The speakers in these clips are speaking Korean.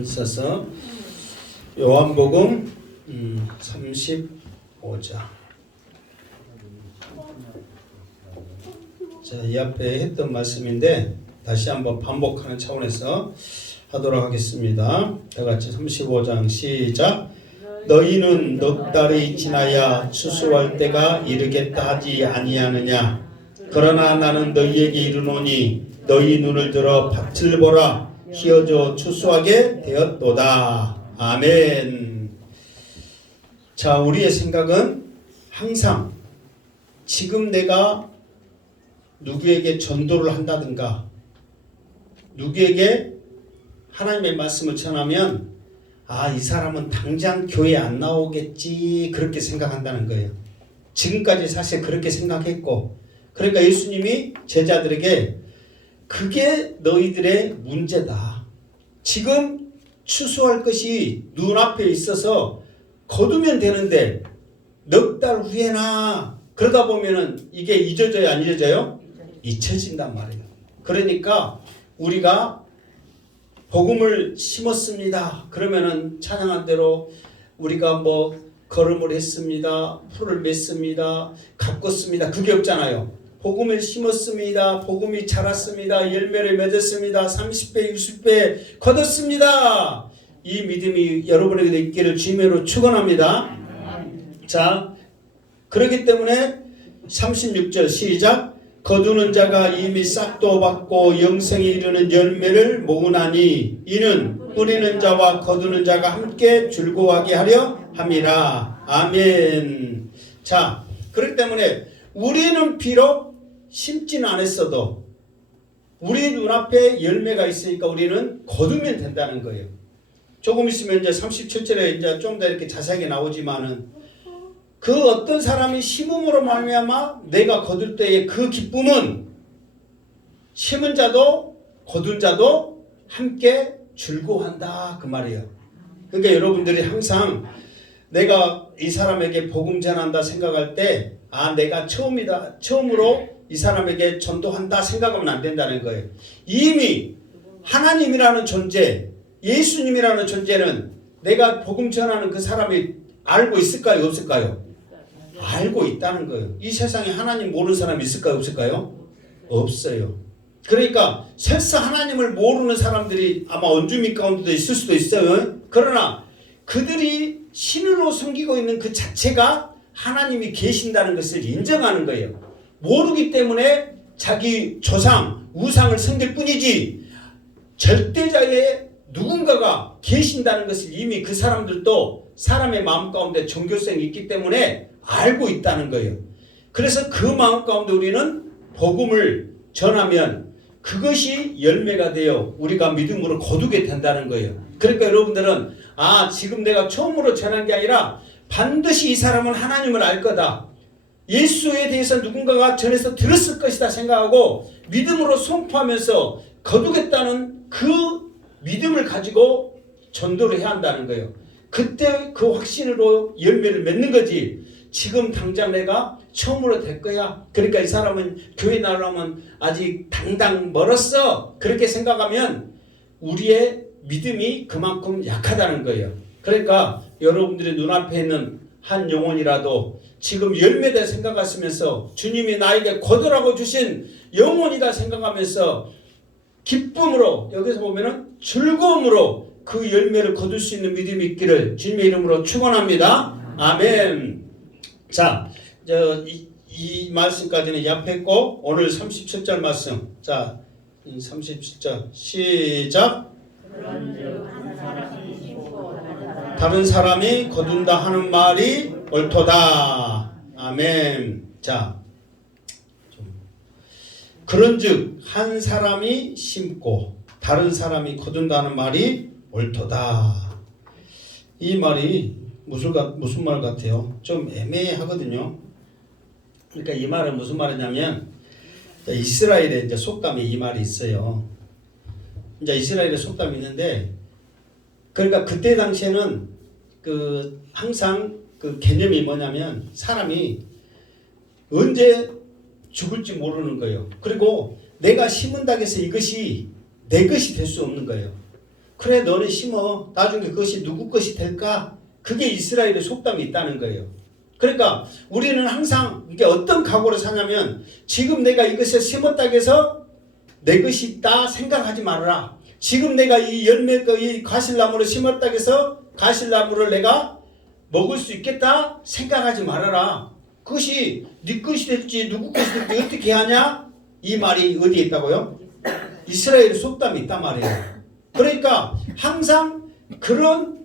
있어서 요한복음 35장. 자, 이 앞에 했던 말씀인데 다시 한번 반복하는 차원에서 하도록 하겠습니다. 다 같이 35장 시작. 너희는 넉 달이 지나야 추수할 때가 이르겠다 하지 아니하느냐. 그러나 나는 너희에게 이르노니 너희 눈을 들어 밭을 보라. 휘어져 추수하게 되었도다. 아멘. 자, 우리의 생각은 항상 지금 내가 누구에게 전도를 한다든가 누구에게 하나님의 말씀을 전하면 이 사람은 당장 교회 안 나오겠지 그렇게 생각한다는 거예요. 지금까지 사실 그렇게 생각했고, 그러니까 예수님이 제자들에게 그게 너희들의 문제다. 지금 추수할 것이 눈앞에 있어서 거두면 되는데 넉 달 후에나 그러다 보면은 이게 잊어져요, 안 잊어져요? 잊혀진단 말이에요. 그러니까 우리가 복음을 심었습니다. 그러면은 찬양한 대로 우리가 걸음을 했습니다. 풀을 맺습니다. 가꿨습니다. 그게 없잖아요. 복음을 심었습니다. 복음이 자랐습니다. 열매를 맺었습니다. 30배, 60배 거뒀습니다. 이 믿음이 여러분에게도 있기를 주님으로 축원합니다. 자, 그렇기 때문에 36절 시작. 거두는 자가 이미 싹도 받고 영생에 이르는 열매를 모으나니 이는 뿌리는 자와 거두는 자가 함께 즐거워하게 하려 함이라. 아멘. 자, 그렇기 때문에 우리는 비록 심지는 않았어도 우리 눈앞에 열매가 있으니까 우리는 거두면 된다는 거예요. 조금 있으면 이제 37절에 이제 좀 더 이렇게 자세하게 나오지만은 그 어떤 사람이 심음으로 말미암아 내가 거둘 때의 그 기쁨은 심은 자도 거둔 자도 함께 즐거워한다 그 말이에요. 그러니까 여러분들이 항상 내가 이 사람에게 복음 전한다 생각할 때 내가 처음으로 이 사람에게 전도한다 생각하면 안 된다는 거예요. 이미 하나님이라는 존재, 예수님이라는 존재는 내가 복음 전하는 그 사람이 알고 있을까요, 없을까요? 알고 있다는 거예요. 이 세상에 하나님 모르는 사람이 있을까요, 없을까요? 없어요. 그러니까 설사 하나님을 모르는 사람들이 아마 원주민 가운데도 있을 수도 있어요. 그러나 그들이 신으로 섬기고 있는 그 자체가 하나님이 계신다는 것을 인정하는 거예요. 모르기 때문에 자기 조상, 우상을 섬길 뿐이지 절대자의 누군가가 계신다는 것을 이미 그 사람들도 사람의 마음 가운데 종교성이 있기 때문에 알고 있다는 거예요. 그래서 그 마음 가운데 우리는 복음을 전하면 그것이 열매가 되어 우리가 믿음으로 거두게 된다는 거예요. 그러니까 여러분들은 지금 내가 처음으로 전한 게 아니라 반드시 이 사람은 하나님을 알 거다. 예수에 대해서 누군가가 전해서 들었을 것이다 생각하고 믿음으로 선포하면서 거두겠다는 그 믿음을 가지고 전도를 해야 한다는 거예요. 그때 그 확신으로 열매를 맺는 거지. 지금 당장 내가 처음으로 될 거야. 그러니까 이 사람은 교회 나오려면 아직 당당 멀었어. 그렇게 생각하면 우리의 믿음이 그만큼 약하다는 거예요. 그러니까 여러분들의 눈앞에 있는 한 영혼이라도 지금 열매다 생각하시면서 주님이 나에게 거두라고 주신 영혼이다 생각하면서 기쁨으로, 여기서 보면은 즐거움으로 그 열매를 거둘 수 있는 믿음이 있기를 주님의 이름으로 축원합니다. 아멘. 자, 이 말씀까지는 yap했고 오늘 37절 말씀. 자, 37절 시작. 다른 사람이 거둔다 하는 말이 옳도다. 아멘. 자, 그런즉 한 사람이 심고 다른 사람이 거둔다는 말이 옳도다. 이 말이 무슨 말 같아요? 좀 애매하거든요. 그러니까 이 말은 무슨 말이냐면 이스라엘의 이제 속담에 이 말이 있어요. 이제 이스라엘의 속담이 있는데, 그러니까 그때 당시에는 항상 그 개념이 뭐냐면 사람이 언제 죽을지 모르는 거예요. 그리고 내가 심은다고 해서 이것이 내 것이 될 수 없는 거예요. 그래 너는 심어. 나중에 그것이 누구 것이 될까? 그게 이스라엘의 속담이 있다는 거예요. 그러니까 우리는 항상 이게 어떤 각오로 사냐면 지금 내가 이것을 심었다고 해서 내 것이 있다 생각하지 말아라. 지금 내가 이 열매 이 가실나무를 심었다고 해서 가실나무를 내가 먹을 수 있겠다 생각하지 말아라. 그것이 네 것이 될지 누구 것이 될지 어떻게 하냐? 이 말이 어디에 있다고요? 이스라엘의 속담이 있단 말이에요. 그러니까 항상 그런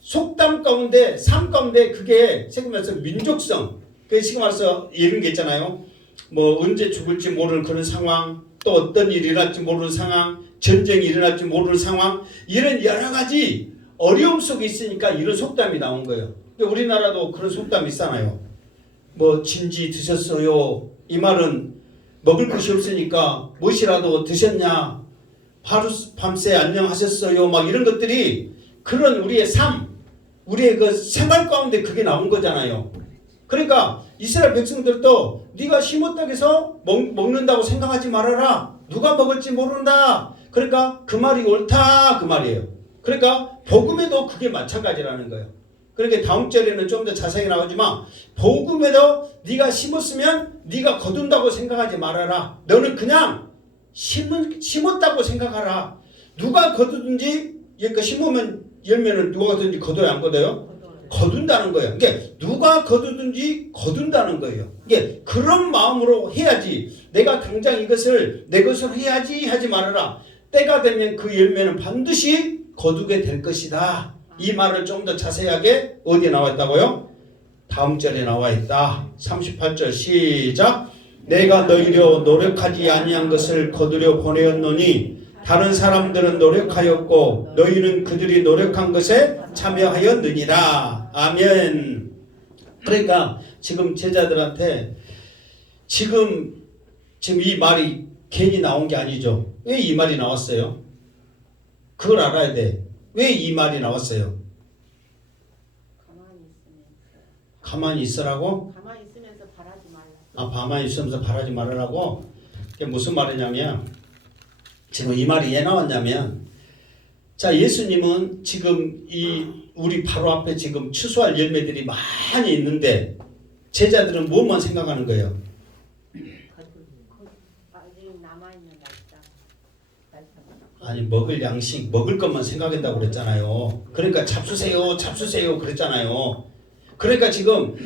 속담 가운데 삶 가운데 그게 지금 말해서 민족성, 그 지금 말해서 이런 게 있잖아요. 뭐 언제 죽을지 모르는 그런 상황, 또 어떤 일이 일어날지 모르는 상황, 전쟁이 일어날지 모르는 상황, 이런 여러 가지 어려움 속에 있으니까 이런 속담이 나온 거예요. 우리나라도 그런 속담이 있잖아요. 뭐 진지 드셨어요? 이 말은 먹을 것이 없으니까 무엇이라도 드셨냐? 하루 밤새 안녕하셨어요? 막 이런 것들이 그런 우리의 삶, 우리의 그 생활 가운데 그게 나온 거잖아요. 그러니까 이스라엘 백성들도 네가 심었다고 해서 먹는다고 생각하지 말아라. 누가 먹을지 모른다. 그러니까 그 말이 옳다 그 말이에요. 그러니까 복음에도 그게 마찬가지라는 거예요. 그러니까 다음 절에는 좀 더 자세히 나오지만 복음에도 네가 심었으면 네가 거둔다고 생각하지 말아라. 너는 그냥 심었다고 생각하라. 누가 거두든지 그러니까 심으면 열매는 누가 거두든지 거둬야 안 거둬요? 거둔다는 거예요. 그러니까 누가 거두든지 거둔다는 거예요. 그러니까 그런 마음으로 해야지. 내가 당장 이것을 내 것으로 해야지 하지 말아라. 때가 되면 그 열매는 반드시 거두게 될 것이다. 이 말을 좀 더 자세하게 어디에 나와 있다고요? 다음 절에 나와 있다. 38절 시작. 내가 너희로 노력하지 아니한 것을 거두려 보내었노니 다른 사람들은 노력하였고 너희는 그들이 노력한 것에 참여하였느니라. 아멘. 그러니까 지금 제자들한테 지금 이 말이 괜히 나온 게 아니죠. 왜 이 말이 나왔어요? 그걸 알아야 돼. 왜 이 말이 나왔어요? 가만히 있으라고? 가만히 있으면서 바라지 말라. 가만히 있으면서 바라지 말으라고? 그게 무슨 말이냐면 지금 이 말이 왜 나왔냐면 자 예수님은 지금 이 우리 바로 앞에 지금 추수할 열매들이 많이 있는데 제자들은 무엇만 생각하는 거예요? 아직 남아있는 날짜. 아니 먹을 양식 먹을 것만 생각한다고 그랬잖아요. 그러니까 잡수세요 그랬잖아요. 그러니까 지금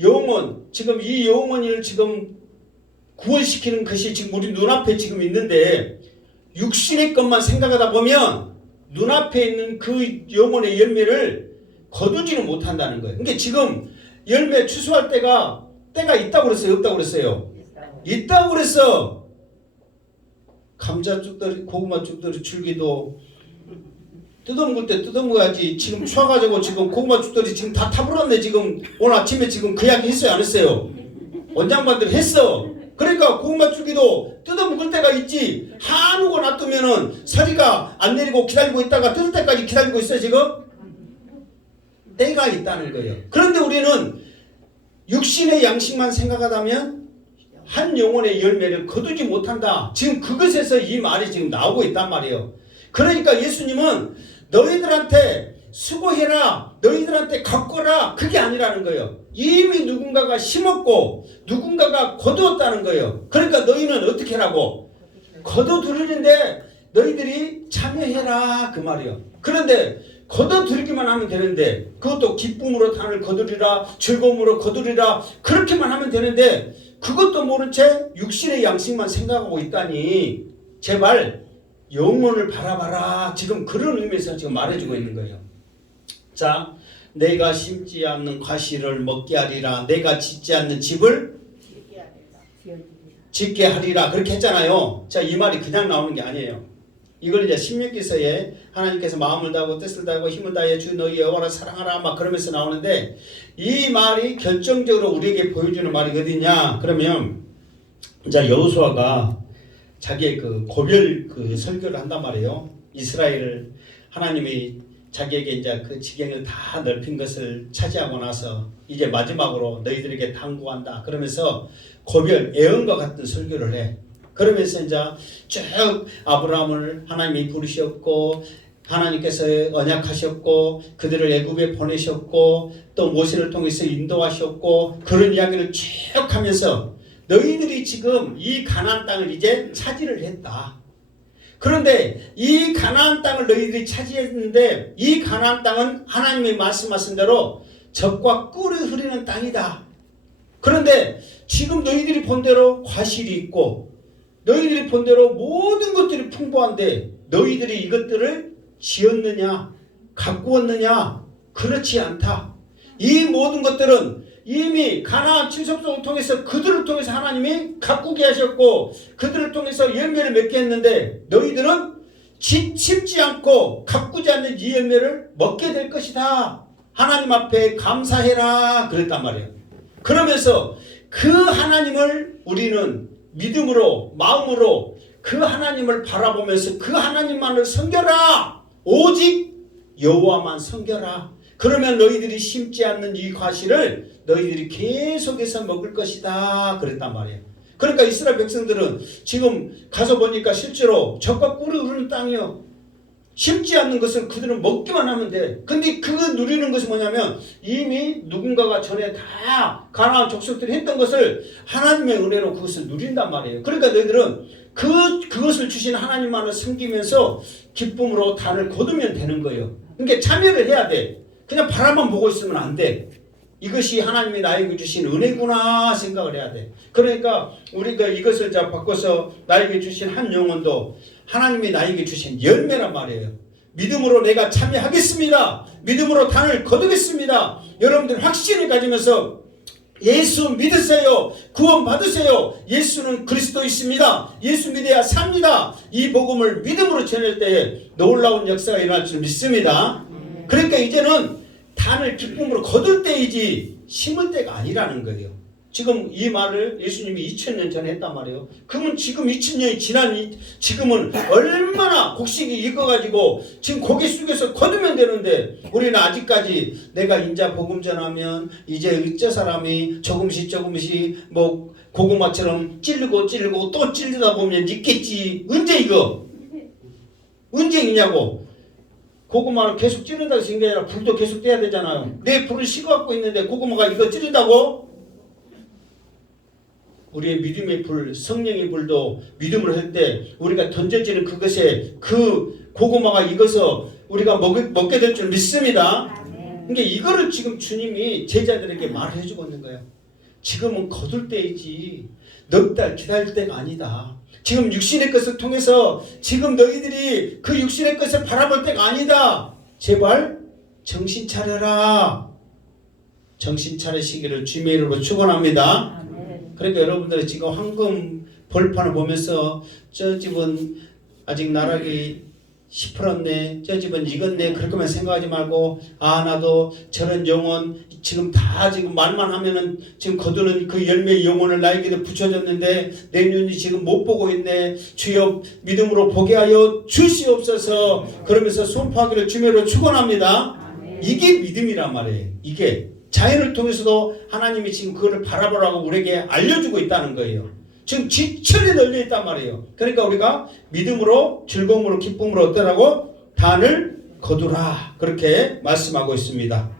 영혼 지금 이 영혼을 지금 구원시키는 것이 지금 우리 눈앞에 지금 있는데 육신의 것만 생각하다 보면 눈앞에 있는 그 영혼의 열매를 거두지는 못한다는 거예요. 그러니까 지금 열매 추수할 때가 있다고 그랬어요? 없다고 그랬어요? 있다고 그랬어. 감자죽들이 고구마죽들이 줄기도 뜯어먹을 때 뜯어먹어야지. 지금 추워가지고 지금 고구마죽들이 지금 다 타버렸네. 지금 오늘 아침에 지금 그 이야기 했어요 안 했어요? 원장반들 했어. 그러니까 고구마죽이도 뜯어먹을 때가 있지. 한우고 놔두면은 서리가 안 내리고 기다리고 있다가 뜯을 때까지 기다리고 있어요 지금? 때가 있다는 거예요. 그런데 우리는 육신의 양식만 생각하다면 한 영혼의 열매를 거두지 못한다. 지금 그것에서 이 말이 지금 나오고 있단 말이에요. 그러니까 예수님은 너희들한테 수고해라, 너희들한테 가꿔라 그게 아니라는 거예요. 이미 누군가가 심었고 누군가가 거두었다는 거예요. 그러니까 너희는 어떻게 하라고? 거둬들이는데 너희들이 참여해라 그 말이에요. 그런데 거둬들이기만 하면 되는데 그것도 기쁨으로 단을 거두리라 즐거움으로 거두리라 그렇게만 하면 되는데 그것도 모른 채 육신의 양식만 생각하고 있다니 제발 영혼을 바라봐라. 지금 그런 의미에서 지금 말해주고 있는 거예요. 자, 내가 심지 않는 과실을 먹게 하리라. 내가 짓지 않는 집을 짓게 하리라. 그렇게 했잖아요. 자, 이 말이 그냥 나오는 게 아니에요. 이걸 이제 신명기서에 하나님께서 마음을 다하고 뜻을 다하고 힘을 다해 주 너희 여호와를 사랑하라 막 그러면서 나오는데 이 말이 결정적으로 우리에게 보여주는 말이 어디냐? 그러면 이제 여호수아가 자기의 그 고별 그 설교를 한단 말이에요. 이스라엘을 하나님이 자기에게 이제 그 지경을 다 넓힌 것을 차지하고 나서 이제 마지막으로 너희들에게 당부한다. 그러면서 고별 애언과 같은 설교를 해. 그러면서 이제 쭉 아브라함을 하나님이 부르셨고 하나님께서 언약하셨고 그들을 애굽에 보내셨고 또 모세를 통해서 인도하셨고 그런 이야기를 쭉 하면서 너희들이 지금 이 가나안 땅을 이제 차지를 했다. 그런데 이 가나안 땅을 너희들이 차지했는데 이 가나안 땅은 하나님이 말씀하신 대로 젖과 꿀이 흐르는 땅이다. 그런데 지금 너희들이 본 대로 과실이 있고 너희들이 본 대로 모든 것들이 풍부한데 너희들이 이것들을 지었느냐 가꾸었느냐 그렇지 않다. 이 모든 것들은 이미 가나안 친척족을 통해서 그들을 통해서 하나님이 가꾸게 하셨고 그들을 통해서 열매를 맺게 했는데 너희들은 심지 않고 가꾸지 않는 이 열매를 먹게 될 것이다. 하나님 앞에 감사해라 그랬단 말이에요. 그러면서 그 하나님을 우리는 믿음으로 마음으로 그 하나님을 바라보면서 그 하나님만을 섬겨라. 오직 여호와만 섬겨라. 그러면 너희들이 심지 않는 이 과실을 너희들이 계속해서 먹을 것이다 그랬단 말이에요. 그러니까 이스라엘 백성들은 지금 가서 보니까 실제로 젖과 꿀이 흐르는 땅이요. 심지 않는 것을 그들은 먹기만 하면 돼. 근데 그거 누리는 것이 뭐냐면 이미 누군가가 전에 다 가나안 족속들이 했던 것을 하나님의 은혜로 그것을 누린단 말이에요. 그러니까 너희들은 그것을 주신 하나님만을 섬기면서 기쁨으로 단을 거두면 되는 거예요. 그러니까 참여를 해야 돼. 그냥 바라만 보고 있으면 안 돼. 이것이 하나님이 나에게 주신 은혜구나 생각을 해야 돼. 그러니까 우리가 이것을 바꿔서 나에게 주신 한 영혼도 하나님이 나에게 주신 열매란 말이에요. 믿음으로 내가 참여하겠습니다. 믿음으로 단을 거두겠습니다. 여러분들 확신을 가지면서 예수 믿으세요. 구원 받으세요. 예수는 그리스도이십니다. 예수 믿어야 삽니다. 이 복음을 믿음으로 전할 때에 놀라운 역사가 일어날 줄 믿습니다. 그러니까 이제는 단을 기쁨으로 거둘 때이지 심을 때가 아니라는 거예요. 지금 이 말을 예수님이 2000년 전에 했단 말이에요. 그러면 지금 2000년이 지난 지금은 얼마나 곡식이 익어가지고 지금 고개 숙여서 거두면 되는데 우리는 아직까지 내가 인자 복음 전하면 이제 저 사람이 조금씩 뭐 고구마처럼 찌르고 또 찌르다 보면 익겠지. 언제 익어? 언제 익냐고. 고구마를 계속 찌른다고 생긴 게 아니라 불도 계속 떼야 되잖아요. 내 불을 식어갖고 있는데 고구마가 이거 찌른다고? 우리의 믿음의 불, 성령의 불도 믿음으로 할 때 우리가 던져지는 그것에 그 고구마가 익어서 우리가 먹게 될 줄 믿습니다. 그러니까 이거를 지금 주님이 제자들에게 말을 해주고 있는 거예요. 지금은 거둘 때이지 넉 달 기다릴 때가 아니다. 지금 육신의 것을 통해서 지금 너희들이 그 육신의 것을 바라볼 때가 아니다. 제발 정신 차려라. 정신 차리시기를 주님의 이름으로 축원합니다. 그러니까 여러분들이 지금 황금 벌판을 보면서 저 집은 아직 나락이 시퍼렇네, 저 집은 익었네 그렇게만 생각하지 말고 나도 저런 영혼 지금 다 지금 말만 하면은 지금 거두는 그 열매의 영혼을 나에게도 붙여줬는데 내 눈이 지금 못 보고 있네. 주여 믿음으로 보게 하여 주시옵소서. 그러면서 선포하기를 주님으로 축원합니다. 이게 믿음이란 말이에요. 이게 자연을 통해서도 하나님이 지금 그거를 바라보라고 우리에게 알려주고 있다는 거예요. 지금 지천에 널려 있단 말이에요. 그러니까 우리가 믿음으로 즐거움으로 기쁨으로 어떠라고? 단을 거두라. 그렇게 말씀하고 있습니다.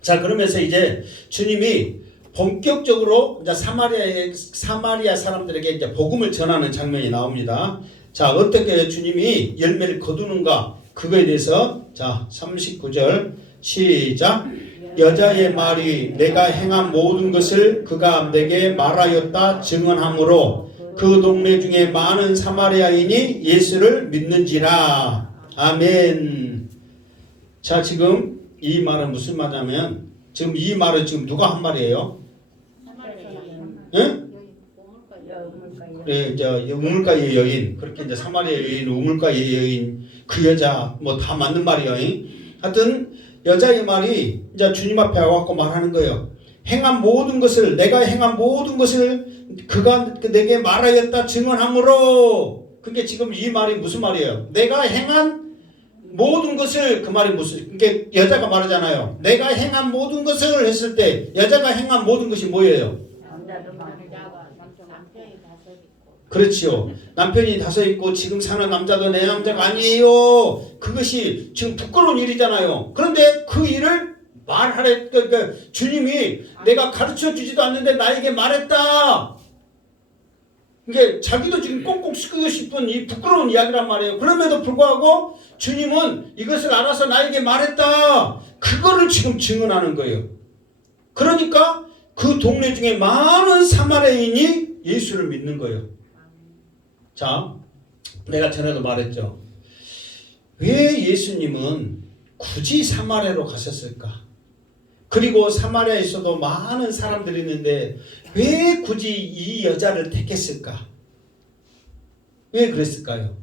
자, 그러면서 이제 주님이 본격적으로 이제 사마리아 사람들에게 이제 복음을 전하는 장면이 나옵니다. 자, 어떻게 주님이 열매를 거두는가? 그거에 대해서 자, 39절 시작. 여자의 말이 내가 행한 모든 것을 그가 내게 말하였다 증언하므로 그 동네 중에 많은 사마리아인이 예수를 믿는지라. 아멘. 자, 지금 이 말은 무슨 말이냐면 지금 이 말은 지금 누가 한 말이에요? 응? 그래, 이제 우물가의 여인, 그렇게 이제 사마리아 여인, 우물가의 여인, 그 여자 뭐 다 맞는 말이에요. 하여튼 여자의 말이 이제 주님 앞에 와갖고 말하는 거예요. 행한 모든 것을 내가 행한 모든 것을 그가 내게 말하였다 증언하므로. 그게 지금 이 말이 무슨 말이에요? 내가 행한 모든 것을 그 말이 무슨? 그게 여자가 말하잖아요. 내가 행한 모든 것을 했을 때 여자가 행한 모든 것이 뭐예요? 그렇지요. 남편이 다섯 있고 지금 사는 남자도 내 남자가 아니에요. 그것이 지금 부끄러운 일이잖아요. 그런데 그 일을 말하래. 그러니까 주님이 내가 가르쳐 주지도 않는데 나에게 말했다. 이게 자기도 지금 꽁꽁 쓰고 싶은 이 부끄러운 이야기란 말이에요. 그럼에도 불구하고 주님은 이것을 알아서 나에게 말했다. 그거를 지금 증언하는 거예요. 그러니까 그 동네 중에 많은 사마리아인이 예수를 믿는 거예요. 자, 내가 전에도 말했죠. 왜 예수님은 굳이 사마리아로 가셨을까? 그리고 사마리아에서도 많은 사람들이 있는데 왜 굳이 이 여자를 택했을까? 왜 그랬을까요?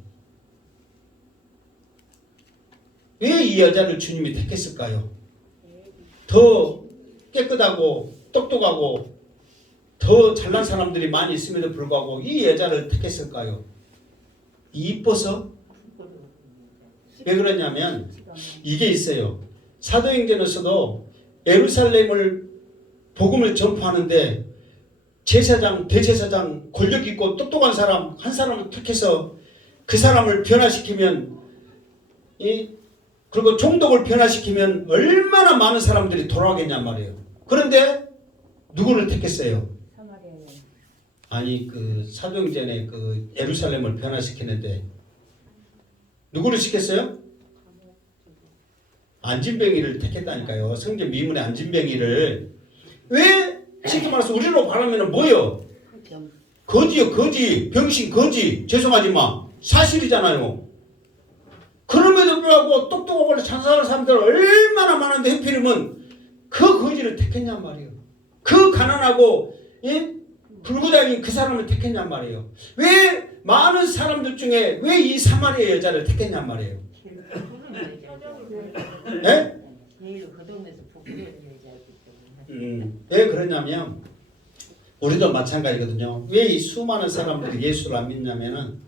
왜 이 여자를 주님이 택했을까요? 더 깨끗하고 똑똑하고 더 잘난 사람들이 많이 있음에도 불구하고 이 여자를 택했을까요? 이뻐서? 왜 그러냐면 이게 있어요. 사도행전에서도 예루살렘을 복음을 전파하는데 제사장, 대제사장, 권력 있고 똑똑한 사람 한 사람을 택해서 그 사람을 변화시키면 그리고 종독을 변화시키면 얼마나 많은 사람들이 돌아오겠냔 말이에요. 그런데 누구를 택했어요? 아니 그 사도행전에 그 예루살렘을 변화시키는데 누구를 시켰어요? 안진뱅이를 택했다니까요. 성전 미문의 안진뱅이를. 왜? 쉽게 말해서 우리로 말하면 뭐예요? 거지요, 거지. 병신 거지. 죄송하지만 사실이잖아요. 그럼에도 불구하고 똑똑하고 찬사하는 사람들 얼마나 많은데 하필이면 그 거지를 택했냔 말이에요. 그 가난하고 불구장인 그 사람을 택했냔 말이에요. 왜 많은 사람들 중에 왜 이 사마리아 여자를 택했냔 말이에요. 네? 왜 그러냐면 우리도 마찬가지거든요. 왜 이 수많은 사람들이 예수를 안 믿냐면은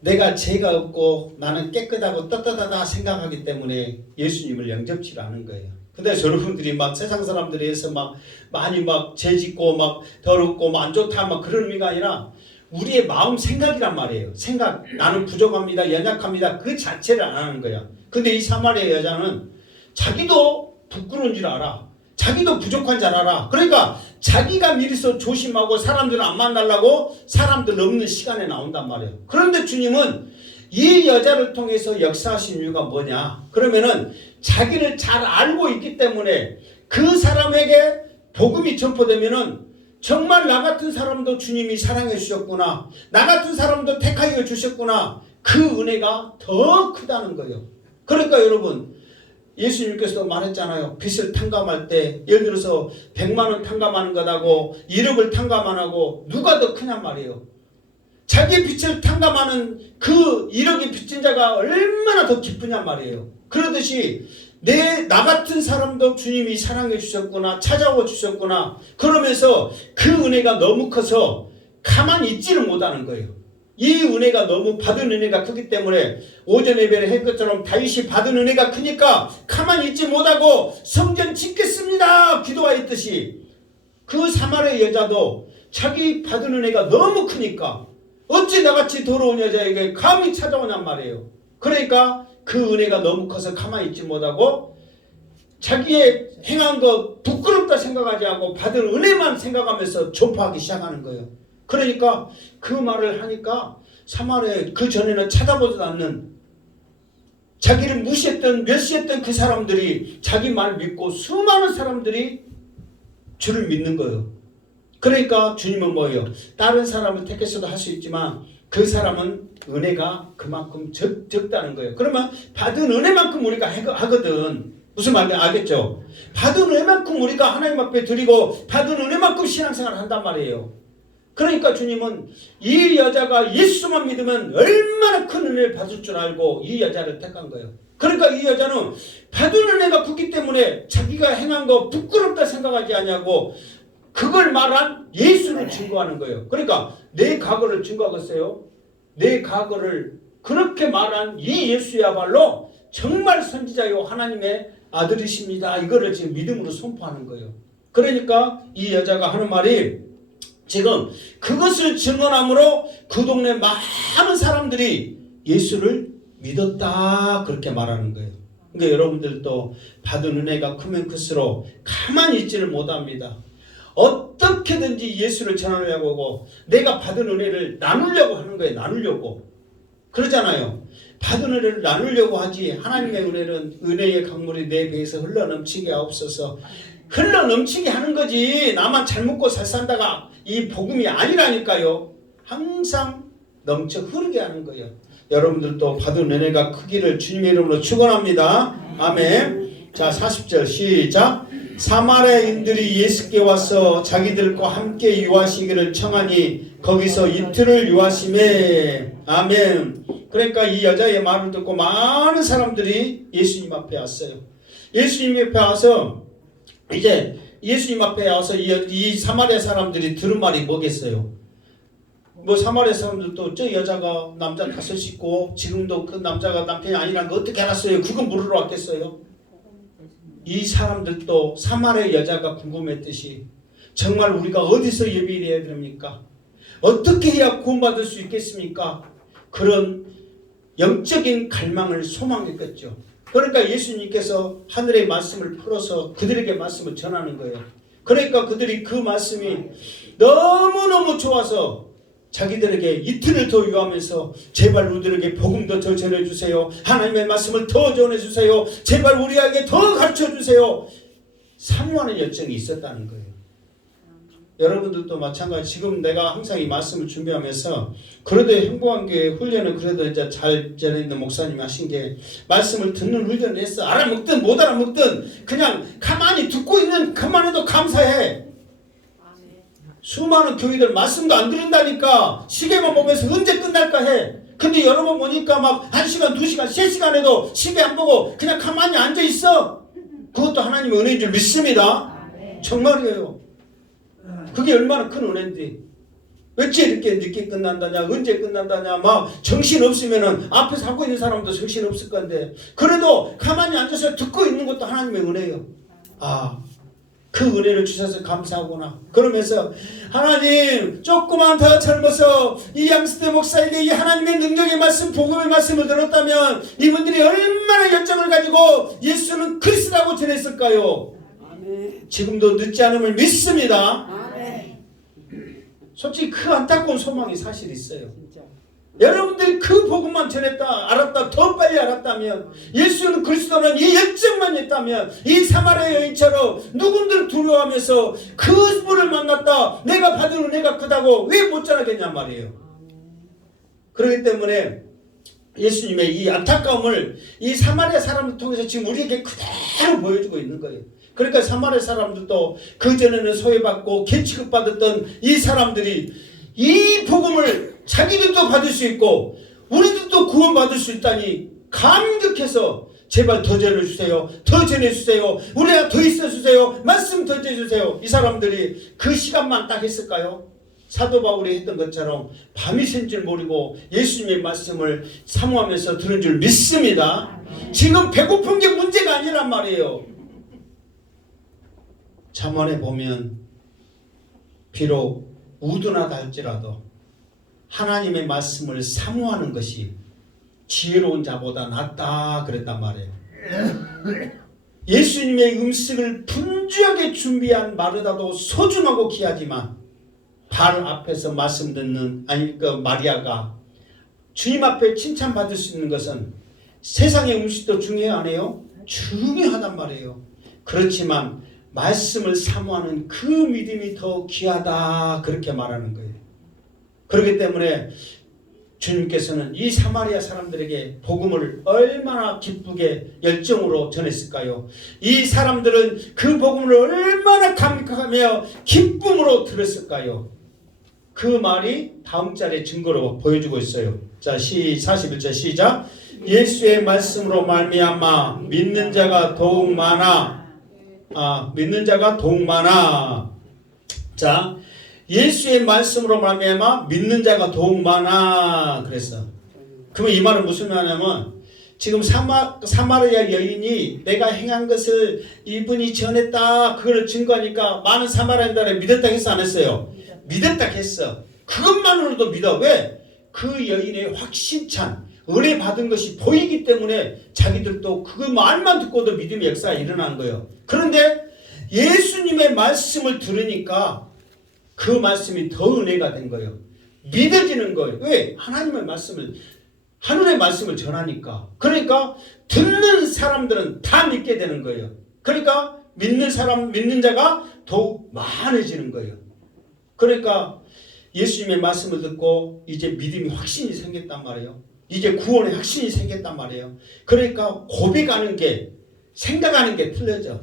내가 죄가 없고 나는 깨끗하고 떳떳하다 생각하기 때문에 예수님을 영접치 않은 거예요. 근데 여러분들이 막 세상 사람들이 해서 막 많이 막 죄짓고 막 더럽고 막 안 좋다 막 그런 의미가 아니라 우리의 마음 생각이란 말이에요. 생각. 나는 부족합니다. 연약합니다. 그 자체를 안 하는 거야. 근데 이 사마리아 여자는 자기도 부끄러운 줄 알아. 자기도 부족한 줄 알아. 그러니까 자기가 미리서 조심하고 사람들을 안 만나려고 사람들 없는 시간에 나온단 말이에요. 그런데 주님은 이 여자를 통해서 역사하신 이유가 뭐냐? 그러면은 자기를 잘 알고 있기 때문에 그 사람에게 복음이 전포되면은 정말 나 같은 사람도 주님이 사랑해 주셨구나. 나 같은 사람도 택하여 주셨구나. 그 은혜가 더 크다는 거예요. 그러니까 여러분 예수님께서도 말했잖아요. 빚을 탕감할 때 예를 들어서 100만 원 탕감하는 것하고 1억을 탕감 안 하고 누가 더 크냔 말이에요. 자기 빚을 탕감하는 그 1억이 빚진 자가 얼마나 더 기쁘냔 말이에요. 그러듯이 나 같은 사람도 주님이 사랑해 주셨구나. 찾아와 주셨구나. 그러면서 그 은혜가 너무 커서 가만히 있지를 못하는 거예요. 이 은혜가 너무 받은 은혜가 크기 때문에 오전 예배를 한 것처럼 다윗이 받은 은혜가 크니까 가만히 있지 못하고 성전 짓겠습니다 기도하였듯이 그 사마리아 여자도 자기 받은 은혜가 너무 크니까 어찌 나같이 더러운 여자에게 감히 찾아오냔 말이에요. 그러니까 그 은혜가 너무 커서 가만히 있지 못하고 자기의 행한 거 부끄럽다 생각하지 않고 받은 은혜만 생각하면서 전파하기 시작하는 거예요. 그러니까 그 말을 하니까 사마리아 그 전에는 쳐다보지도 않는 자기를 무시했던 멸시했던 그 사람들이 자기 말 믿고 수많은 사람들이 주를 믿는 거예요. 그러니까 주님은 뭐예요? 다른 사람을 택했어도 할 수 있지만 그 사람은 은혜가 그만큼 적다는 거예요. 그러면 받은 은혜만큼 우리가 하거든. 무슨 말인지 알겠죠? 받은 은혜만큼 우리가 하나님 앞에 드리고 받은 은혜만큼 신앙생활을 한단 말이에요. 그러니까 주님은 이 여자가 예수만 믿으면 얼마나 큰 은혜를 받을 줄 알고 이 여자를 택한 거예요. 그러니까 이 여자는 받은 은혜가 크기 때문에 자기가 행한 거 부끄럽다 생각하지 않냐고 그걸 말한 예수를 증거하는 거예요. 그러니까 내 과거를 증거하겠어요? 내 과거를 그렇게 말한 이 예수야말로 정말 선지자요 하나님의 아들이십니다. 이거를 지금 믿음으로 선포하는 거예요. 그러니까 이 여자가 하는 말이 지금 그것을 증언함으로 그 동네 많은 사람들이 예수를 믿었다 그렇게 말하는 거예요. 그러니까 여러분들도 받은 은혜가 크면 클수록 가만히 있지를 못합니다. 어떻게든지 예수를 전하려고 하고 내가 받은 은혜를 나누려고 하는 거예요. 나누려고. 그러잖아요. 받은 은혜를 나누려고 하지 하나님의 은혜는 은혜의 강물이 내 배에서 흘러넘치게 하옵소서. 흘러넘치게 하는 거지 나만 잘 먹고 잘 산다가 이 복음이 아니라니까요. 항상 넘쳐 흐르게 하는 거예요. 여러분들도 받은 은혜가 크기를 주님의 이름으로 축원합니다. 아멘. 자 40절 시작. 사마리아인들이 예수께 와서 자기들과 함께 유하시기를 청하니 거기서 이틀을 유하심에 아멘. 그러니까 이 여자의 말을 듣고 많은 사람들이 예수님 앞에 왔어요. 예수님 앞에 와서 이제 예수님 앞에 와서 이 사마리아 사람들이 들은 말이 뭐겠어요? 뭐 사마리아 사람들도 저 여자가 남자 다섯 있고 지금도 그 남자가 남편이 아니라는 거 어떻게 알았어요? 그거 물으러 왔겠어요? 이 사람들도 사마리아 여자가 궁금했듯이 정말 우리가 어디서 예배를 해야 됩니까? 어떻게 해야 구원받을 수 있겠습니까? 그런 영적인 갈망을 소망했겠죠. 그러니까 예수님께서 하늘의 말씀을 풀어서 그들에게 말씀을 전하는 거예요. 그러니까 그들이 그 말씀이 너무너무 좋아서 자기들에게 이틀을 더 유하면서 제발 우리들에게 복음도 더 전해주세요. 하나님의 말씀을 더 전해주세요. 제발 우리에게 더 가르쳐주세요. 사모하는 열정이 있었다는 거예요. 여러분들도 마찬가지. 지금 내가 항상 이 말씀을 준비하면서 그래도 행복한 교회 훈련을 그래도 이제 잘 전해있는 목사님이 하신 게 말씀을 듣는 훈련을 했어. 알아먹든 못 알아먹든 그냥 가만히 듣고 있는 것만 해도 감사해. 수많은 교회들 말씀도 안 들은다니까 시계만 보면서 언제 끝날까 해. 근데 여러 번 보니까 막 1시간, 2시간, 3시간 해도 시계 안 보고 그냥 가만히 앉아 있어. 그것도 하나님의 은혜인 줄 믿습니다. 정말이에요. 그게 얼마나 큰 은혜인데 어째 이렇게 늦게 끝난다냐 언제 끝난다냐 막 정신없으면은 앞에서 하고 있는 사람도 정신없을 건데 그래도 가만히 앉아서 듣고 있는 것도 하나님의 은혜예요. 그 은혜를 주셔서 감사하구나. 그러면서 하나님 조금만 더 젊어서 이 양스태 목사에게 이 하나님의 능력의 말씀 복음의 말씀을 들었다면 이분들이 얼마나 열정을 가지고 예수는 그리스도라고 전했을까요? 아멘. 지금도 늦지 않음을 믿습니다. 아멘. 솔직히 그 안타까운 소망이 사실 있어요. 진짜. 여러분들이 그 복음만 전했다 알았다 더 빨리 알았다면 예수는 그리스도는 이 열정만 있다면 이 사마리아 여인처럼 누군들 두려워하면서 그 분을 만났다 내가 받은 은혜가 크다고 왜 못 전하겠냐 말이에요. 그렇기 때문에 예수님의 이 안타까움을 이 사마리아 사람을 통해서 지금 우리에게 그대로 보여주고 있는 거예요. 그러니까 사마리아 사람들도 그전에는 소외받고 개취급받았던 이 사람들이 이 복음을 자기들도 받을 수 있고 우리들도 구원받을 수 있다니 감격해서 제발 더 전해주세요. 더 전해주세요. 우리가 더 있어주세요. 말씀 더 전해주세요. 이 사람들이 그 시간만 딱 했을까요? 사도 바울이 했던 것처럼 밤이 샌 줄 모르고 예수님의 말씀을 사모하면서 들은 줄 믿습니다. 지금 배고픈 게 문제가 아니란 말이에요. 잠언에 보면 비록 우둔하다 할지라도 하나님의 말씀을 사모하는 것이 지혜로운 자보다 낫다 그랬단 말이에요. 예수님의 음식을 분주하게 준비한 마르다도 소중하고 귀하지만 발 앞에서 말씀 듣는 마리아가 주님 앞에 칭찬받을 수 있는 것은 세상의 음식도 중요해 안 해요? 중요하단 말이에요. 그렇지만 말씀을 사모하는 그 믿음이 더 귀하다 그렇게 말하는 거예요. 그렇기 때문에 주님께서는 이 사마리아 사람들에게 복음을 얼마나 기쁘게 열정으로 전했을까요? 이 사람들은 그 복음을 얼마나 감격하며 기쁨으로 들었을까요? 그 말이 다음 절의 증거로 보여주고 있어요. 자, 41절 시작. 예수의 말씀으로 말미암아 믿는 자가 더욱 많아. 믿는 자가 더욱 많아. 자, 예수의 말씀으로 말미암아 믿는 자가 더욱 많아 그랬어. 그러면 이 말은 무슨 말이냐면 지금 사마리아 여인이 내가 행한 것을 이분이 전했다 그걸 증거하니까 많은 사마리아인들이 믿었다 했어 안 했어요? 믿었다 했어. 그것만으로도 믿어. 왜? 그 여인의 확신찬 은혜 받은 것이 보이기 때문에 자기들도 그 말만 듣고도 믿음의 역사가 일어난 거예요. 그런데 예수님의 말씀을 들으니까 그 말씀이 더 은혜가 된 거예요. 믿어지는 거예요. 왜? 하나님의 말씀을, 하늘의 말씀을 전하니까. 그러니까 듣는 사람들은 다 믿게 되는 거예요. 그러니까 믿는 사람, 믿는 자가 더욱 많아지는 거예요. 그러니까 예수님의 말씀을 듣고 이제 믿음이 확신이 생겼단 말이에요. 이제 구원의 확신이 생겼단 말이에요. 그러니까 고백하는 게, 생각하는 게 틀려져.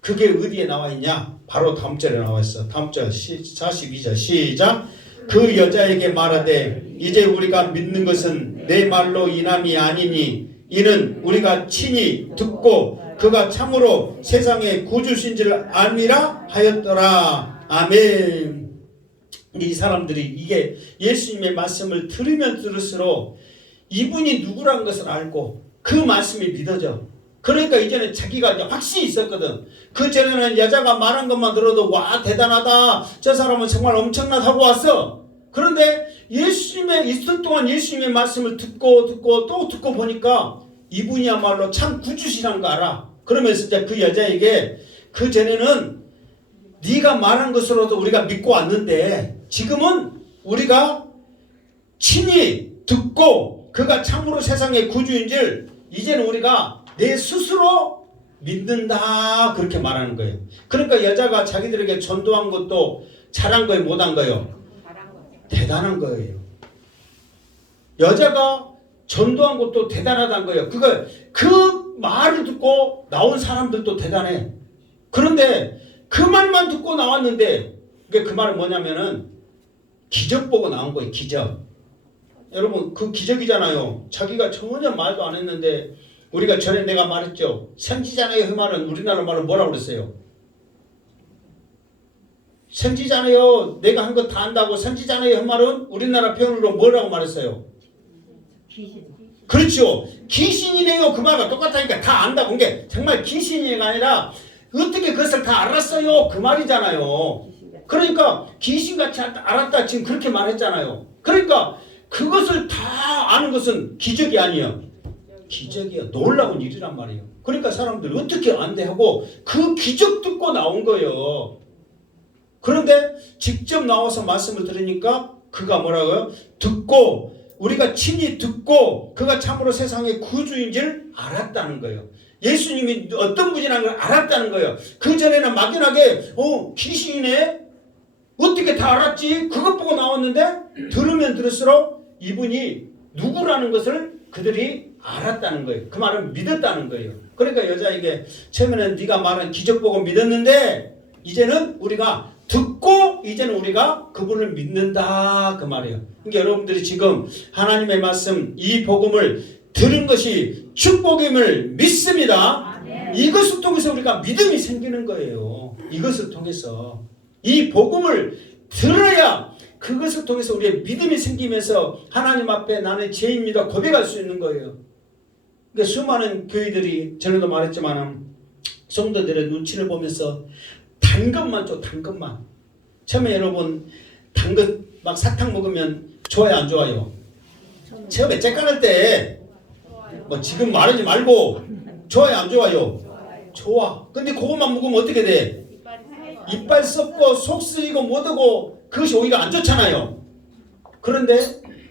그게 어디에 나와 있냐? 바로 다음 절에 나와 있어. 다음 절 42절 시작. 그 여자에게 말하되 이제 우리가 믿는 것은 내 말로 인함이 아니니 이는 우리가 친히 듣고 그가 참으로 세상의 구주신 줄 알미라 하였더라. 아멘. 이 사람들이 이게 예수님의 말씀을 들으면 들을수록 이분이 누구란 것을 알고 그 말씀이 믿어져. 그러니까 이제는 자기가 이제 확신이 있었거든. 그 전에는 여자가 말한 것만 들어도 와 대단하다. 저 사람은 정말 엄청나다고 왔어. 그런데 예수님의 이틀 동안 예수님의 말씀을 듣고 또 듣고 보니까 이분이야말로 참 구주시란 거 알아. 그러면서 이제 그 여자에게 그 전에는 네가 말한 것으로도 우리가 믿고 왔는데 지금은 우리가 친히 듣고 그가 참으로 세상의 구주인 줄 이제는 우리가 내 스스로 믿는다 그렇게 말하는 거예요. 그러니까 여자가 자기들에게 전도한 것도 잘한 거예요, 못한 거예요? 대단한 거예요. 여자가 전도한 것도 대단하다는 거예요. 그 말을 듣고 나온 사람들도 대단해. 그런데 그 말만 듣고 나왔는데 그 말은 뭐냐면은 기적 보고 나온 거예요. 기적. 여러분 그 기적이잖아요. 자기가 전혀 말도 안 했는데 우리가 전에 내가 말했죠. 선지자네요. 그 말은 우리나라 말은 뭐라고 그랬어요? 선지자네요. 내가 한 거 다 안다고 선지자네요. 그 말은 우리나라 표현으로 뭐라고 말했어요? 귀신. 그렇죠. 귀신이네요. 그 말과 똑같다니까 다 안다고. 그게 정말 귀신이 아니라 어떻게 그것을 다 알았어요. 그 말이잖아요. 그러니까 귀신같이 알았다 지금 그렇게 말했잖아요. 그러니까 그것을 다 아는 것은 기적이 아니에요. 기적이야. 놀라운 일이란 말이에요. 그러니까 사람들 어떻게 안 돼 하고 그 기적 듣고 나온 거예요. 그런데 직접 나와서 말씀을 들으니까 그가 뭐라고요? 듣고 우리가 친히 듣고 그가 참으로 세상의 구주인 줄 알았다는 거예요. 예수님이 어떤 분이라는 걸 알았다는 거예요. 그 전에는 막연하게 귀신이네? 어떻게 다 알았지? 그것 보고 나왔는데 들으면 들을수록 이분이 누구라는 것을 그들이 알았다는 거예요. 그 말은 믿었다는 거예요. 그러니까 여자에게 처음에는 네가 말한 기적 보고 믿었는데 이제는 우리가 듣고 이제는 우리가 그분을 믿는다 그 말이에요. 그러니까 여러분들이 지금 하나님의 말씀 이 복음을 들은 것이 축복임을 믿습니다. 이것을 통해서 우리가 믿음이 생기는 거예요. 이것을 통해서 이 복음을 들어야 그것을 통해서 우리의 믿음이 생기면서 하나님 앞에 나는 죄인입니다 고백할 수 있는 거예요. 그러니까 수많은 교회들이 전에도 말했지만 성도들의 눈치를 보면서 단 것만 줘, 단 것만. 처음에 여러분 단 것 막 사탕 먹으면 좋아요 안 좋아요? 처음에 째깔할 때 뭐 지금 말하지 말고 좋아요 안 좋아요? 좋아. 근데 그것만 먹으면 어떻게 돼? 이빨 썩고 속 쓰리고 못하고 그것이 오히려 안 좋잖아요. 그런데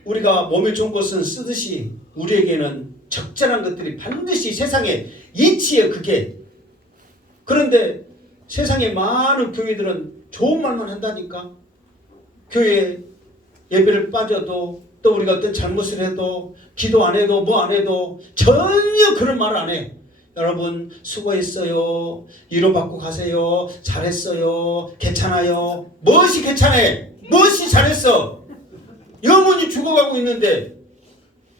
우리가 몸에 좋은 것은 쓰듯이 우리에게는 적절한 것들이 반드시 세상에 있지요. 그게. 그런데 세상에 많은 교회들은 좋은 말만 한다니까. 교회 예배를 빠져도 또 우리가 어떤 잘못을 해도 기도 안 해도 뭐 안 해도 전혀 그런 말을 안 해. 여러분 수고했어요. 위로받고 가세요. 잘했어요. 괜찮아요. 무엇이 괜찮아? 무엇이 잘했어? 영혼이 죽어가고 있는데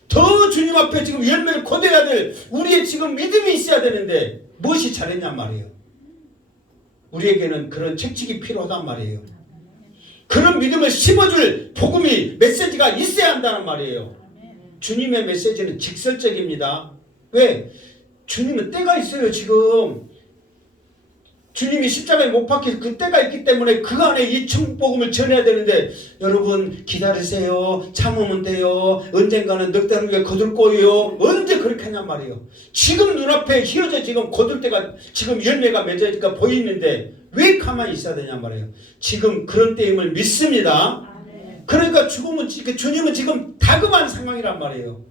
더 주님 앞에 지금 열매를 거둬야 될 우리의 지금 믿음이 있어야 되는데 무엇이 잘했냔 말이에요. 우리에게는 그런 책칙이 필요하단 말이에요. 그런 믿음을 심어줄 복음이 메시지가 있어야 한다는 말이에요. 주님의 메시지는 직설적입니다. 왜? 주님은 때가 있어요. 지금 주님이 십자가에 못 박힐 그때가 있기 때문에 그 안에 이 천국복음을 전해야 되는데 여러분 기다리세요. 참으면 돼요. 언젠가는 넉달 후에 거둘 거예요. 언제 그렇게 하냔 말이에요. 지금 눈앞에 휘어져 지금 거둘 때가 지금 열매가 맺어지니까 보이는데 왜 가만히 있어야 되냔 말이에요. 지금 그런 때임을 믿습니다. 그러니까 죽으면 주님은 지금 다급한 상황이란 말이에요.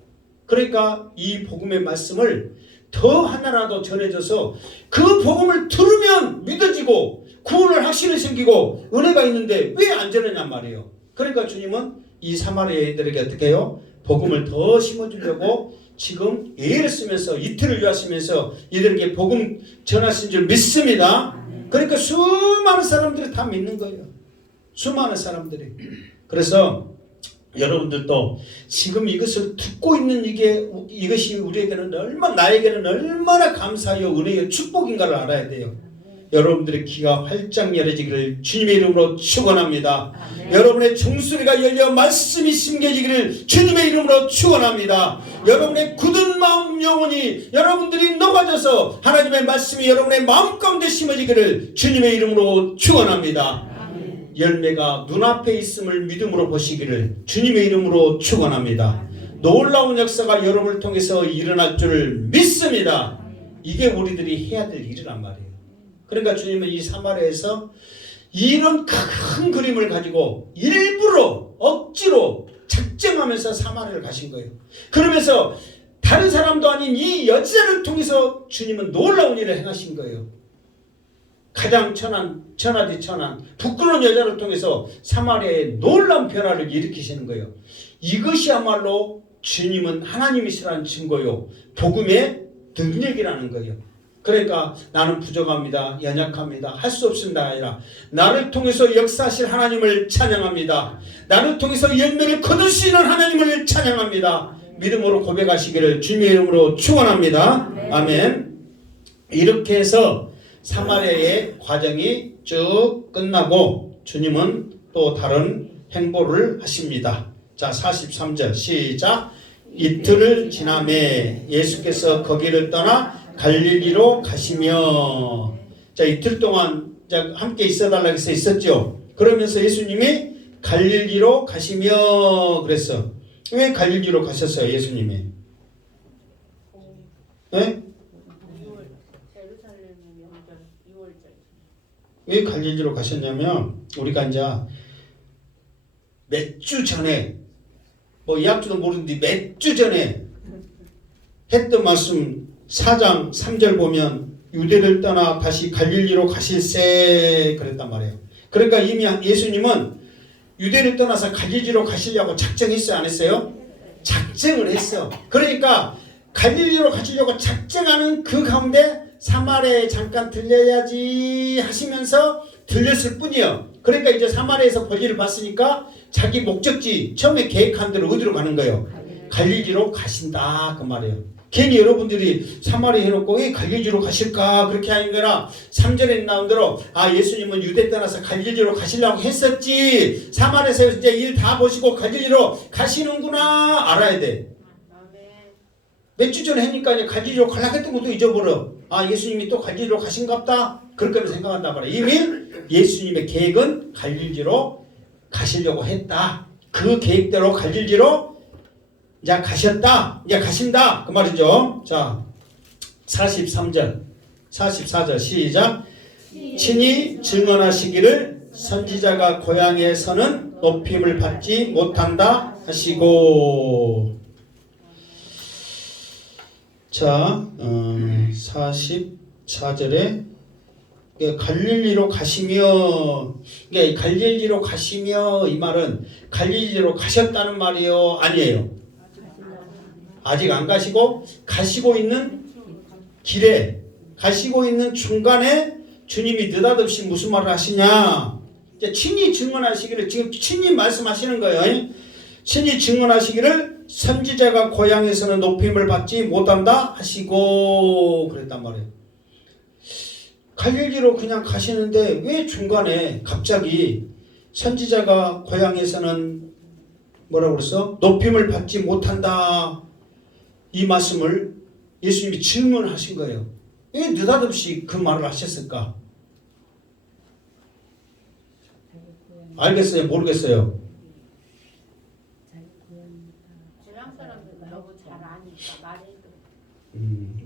그러니까 이 복음의 말씀을 더 하나라도 전해줘서 그 복음을 들으면 믿어지고 구원을 확신이 생기고 은혜가 있는데 왜 안 전하냔 말이에요. 그러니까 주님은 이 사마리아 애들에게 어떻게 해요? 복음을 더 심어주려고 지금 예를 쓰면서 이틀을 요하시면서 이들에게 복음 전하신 줄 믿습니다. 그러니까 수많은 사람들이 다 믿는 거예요. 수많은 사람들이. 그래서 여러분들도 지금 이것을 듣고 있는 이것이 우리에게는 나에게는 얼마나 감사하여 은혜의 축복인가를 알아야 돼요. 여러분들의 귀가 활짝 열어지기를 주님의 이름으로 축원합니다. 여러분의 종소리가 열려 말씀이 심겨지기를 주님의 이름으로 축원합니다. 여러분의 굳은 마음 영혼이 여러분들이 녹아져서 하나님의 말씀이 여러분의 마음 가운데 심어지기를 주님의 이름으로 축원합니다. 열매가 눈앞에 있음을 믿음으로 보시기를 주님의 이름으로 축원합니다. 놀라운 역사가 여러분을 통해서 일어날 줄 믿습니다. 이게 우리들이 해야 될 일이란 말이에요. 그러니까 주님은 이 사마리아에서 이런 큰 그림을 가지고 일부러 억지로 작정하면서 사마리아를 가신 거예요. 그러면서 다른 사람도 아닌 이 여자를 통해서 주님은 놀라운 일을 행하신 거예요. 가장 천하디 천한 부끄러운 여자를 통해서 사마리아에 놀라운 변화를 일으키시는 거예요. 이것이야말로 주님은 하나님이시라는 증거요. 복음의 능력이라는 거예요. 그러니까 나는 부족합니다. 연약합니다. 할 수 없습니다. 아니라 나를 통해서 역사하실 하나님을 찬양합니다. 나를 통해서 열매를 거둘 수 있는 하나님을 찬양합니다. 믿음으로 고백하시기를 주님의 이름으로 축원합니다. 아멘. 이렇게 해서 사마리아의 과정이 쭉 끝나고 주님은 또 다른 행보를 하십니다. 자, 43절 시작. 이틀을 지나매 예수께서 거기를 떠나 갈릴리로 가시며, 자, 이틀 동안 함께 있어달라고 해서 있었죠. 그러면서 예수님이 갈릴리로 가시며 그랬어. 왜 갈릴리로 가셨어요, 예수님이? 네? 왜 갈릴리로 가셨냐면 우리가 이제 몇 주 전에 예약주도 모르는데 몇 주 전에 했던 말씀 4장 3절 보면 유대를 떠나 다시 갈릴리로 가실세 그랬단 말이에요. 그러니까 이미 예수님은 유대를 떠나서 갈릴리로 가시려고 작정했어요, 안 했어요? 작정을 했어. 그러니까 갈릴리로 가시려고 작정하는 그 가운데 사마리아에 잠깐 들려야지 하시면서 들렸을 뿐이에요. 그러니까 이제 사마리아에서 볼일을 봤으니까 자기 목적지 처음에 계획한 대로 어디로 가는 거예요? 갈릴리로 가신다 그 말이에요. 괜히 여러분들이 사마리아 해놓고 왜 갈릴리로 가실까 그렇게 하는 거라 3절에 나온 대로 예수님은 유대 떠나서 갈릴리로 가시려고 했었지 사마리아에서 이제 일 다 보시고 갈릴리로 가시는구나 알아야 돼. 몇 주 전에 하니까 이제 갈릴리로 가려고 했던 것도 잊어버려. 예수님이 또 갈릴리로 가신갑다 그렇게 생각한단 말이야. 이미 예수님의 계획은 갈릴리로 가시려고 했다. 그 계획대로 갈릴리로 이제 가셨다. 이제 가신다 그 말이죠. 자, 43절 44절 시작. 친히 증언하시기를 선지자가 고향에서는 높임을 받지 못한다 하시고. 자, 44절에 갈릴리로 가시며, 갈릴리로 가시며 이 말은 갈릴리로 가셨다는 말이요? 아니에요. 아직 안 가시고 있는 길에 가시고 있는 중간에 주님이 느닷없이 무슨 말을 하시냐? 친히 증언하시기를 지금 친히 말씀하시는 거예요. 친히 증언하시기를 선지자가 고향에서는 높임을 받지 못한다 하시고 그랬단 말이에요. 갈릴리로 그냥 가시는데 왜 중간에 갑자기 선지자가 고향에서는 뭐라고 그랬어? 높임을 받지 못한다 이 말씀을 예수님이 질문하신 거예요. 왜 느닷없이 그 말을 하셨을까? 알겠어요? 모르겠어요? 고향 사람들 너무 잘 아니까 말해도.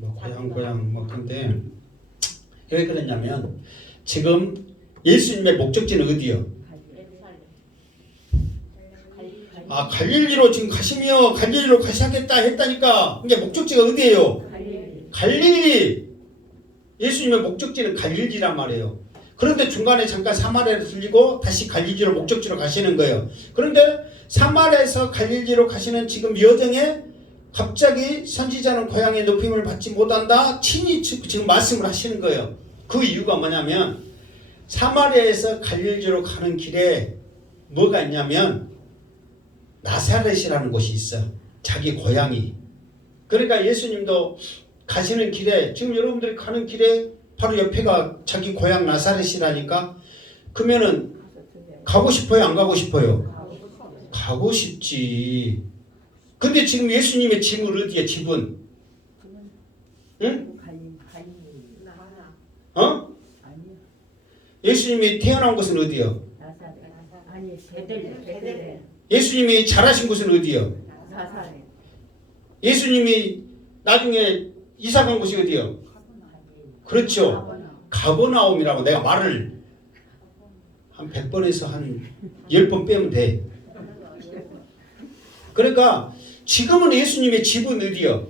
뭐 고향 뭐 근데 왜 그랬냐면 지금 예수님의 목적지는 어디요? 아 갈릴리로 지금 가시며 갈릴리로 가시겠다 했다니까. 이게 목적지가 어디예요? 갈릴리. 예수님의 목적지는 갈릴리란 말이에요. 그런데 중간에 잠깐 사마리아를 들리고 다시 갈릴리로 목적지로 가시는 거예요. 그런데 사마리아에서 갈릴리로 가시는 지금 여정에 갑자기 선지자는 고향의 높임을 받지 못한다. 친히 지금 말씀을 하시는 거예요. 그 이유가 뭐냐면 사마리아에서 갈릴리로 가는 길에 뭐가 있냐면 나사렛이라는 곳이 있어. 자기 고향이. 그러니까 예수님도 가시는 길에 지금 여러분들이 가는 길에 바로 옆에가 자기 고향 나사렛이라니까. 그러면은 가고 싶어요? 안 가고 싶어요? 가고 싶지. 근데 지금 예수님의 집은 어디야? 집은? 응? 어? 예수님이 태어난 곳은 어디요? 예수님이 자라신 곳은 어디요? 예수님이 나중에 이사 간 곳이 어디요? 그렇죠. 가버나움이라고. 내가 말을 한 100번에서 한 10번 빼면 돼. 그러니까 지금은 예수님의 집은 어디요?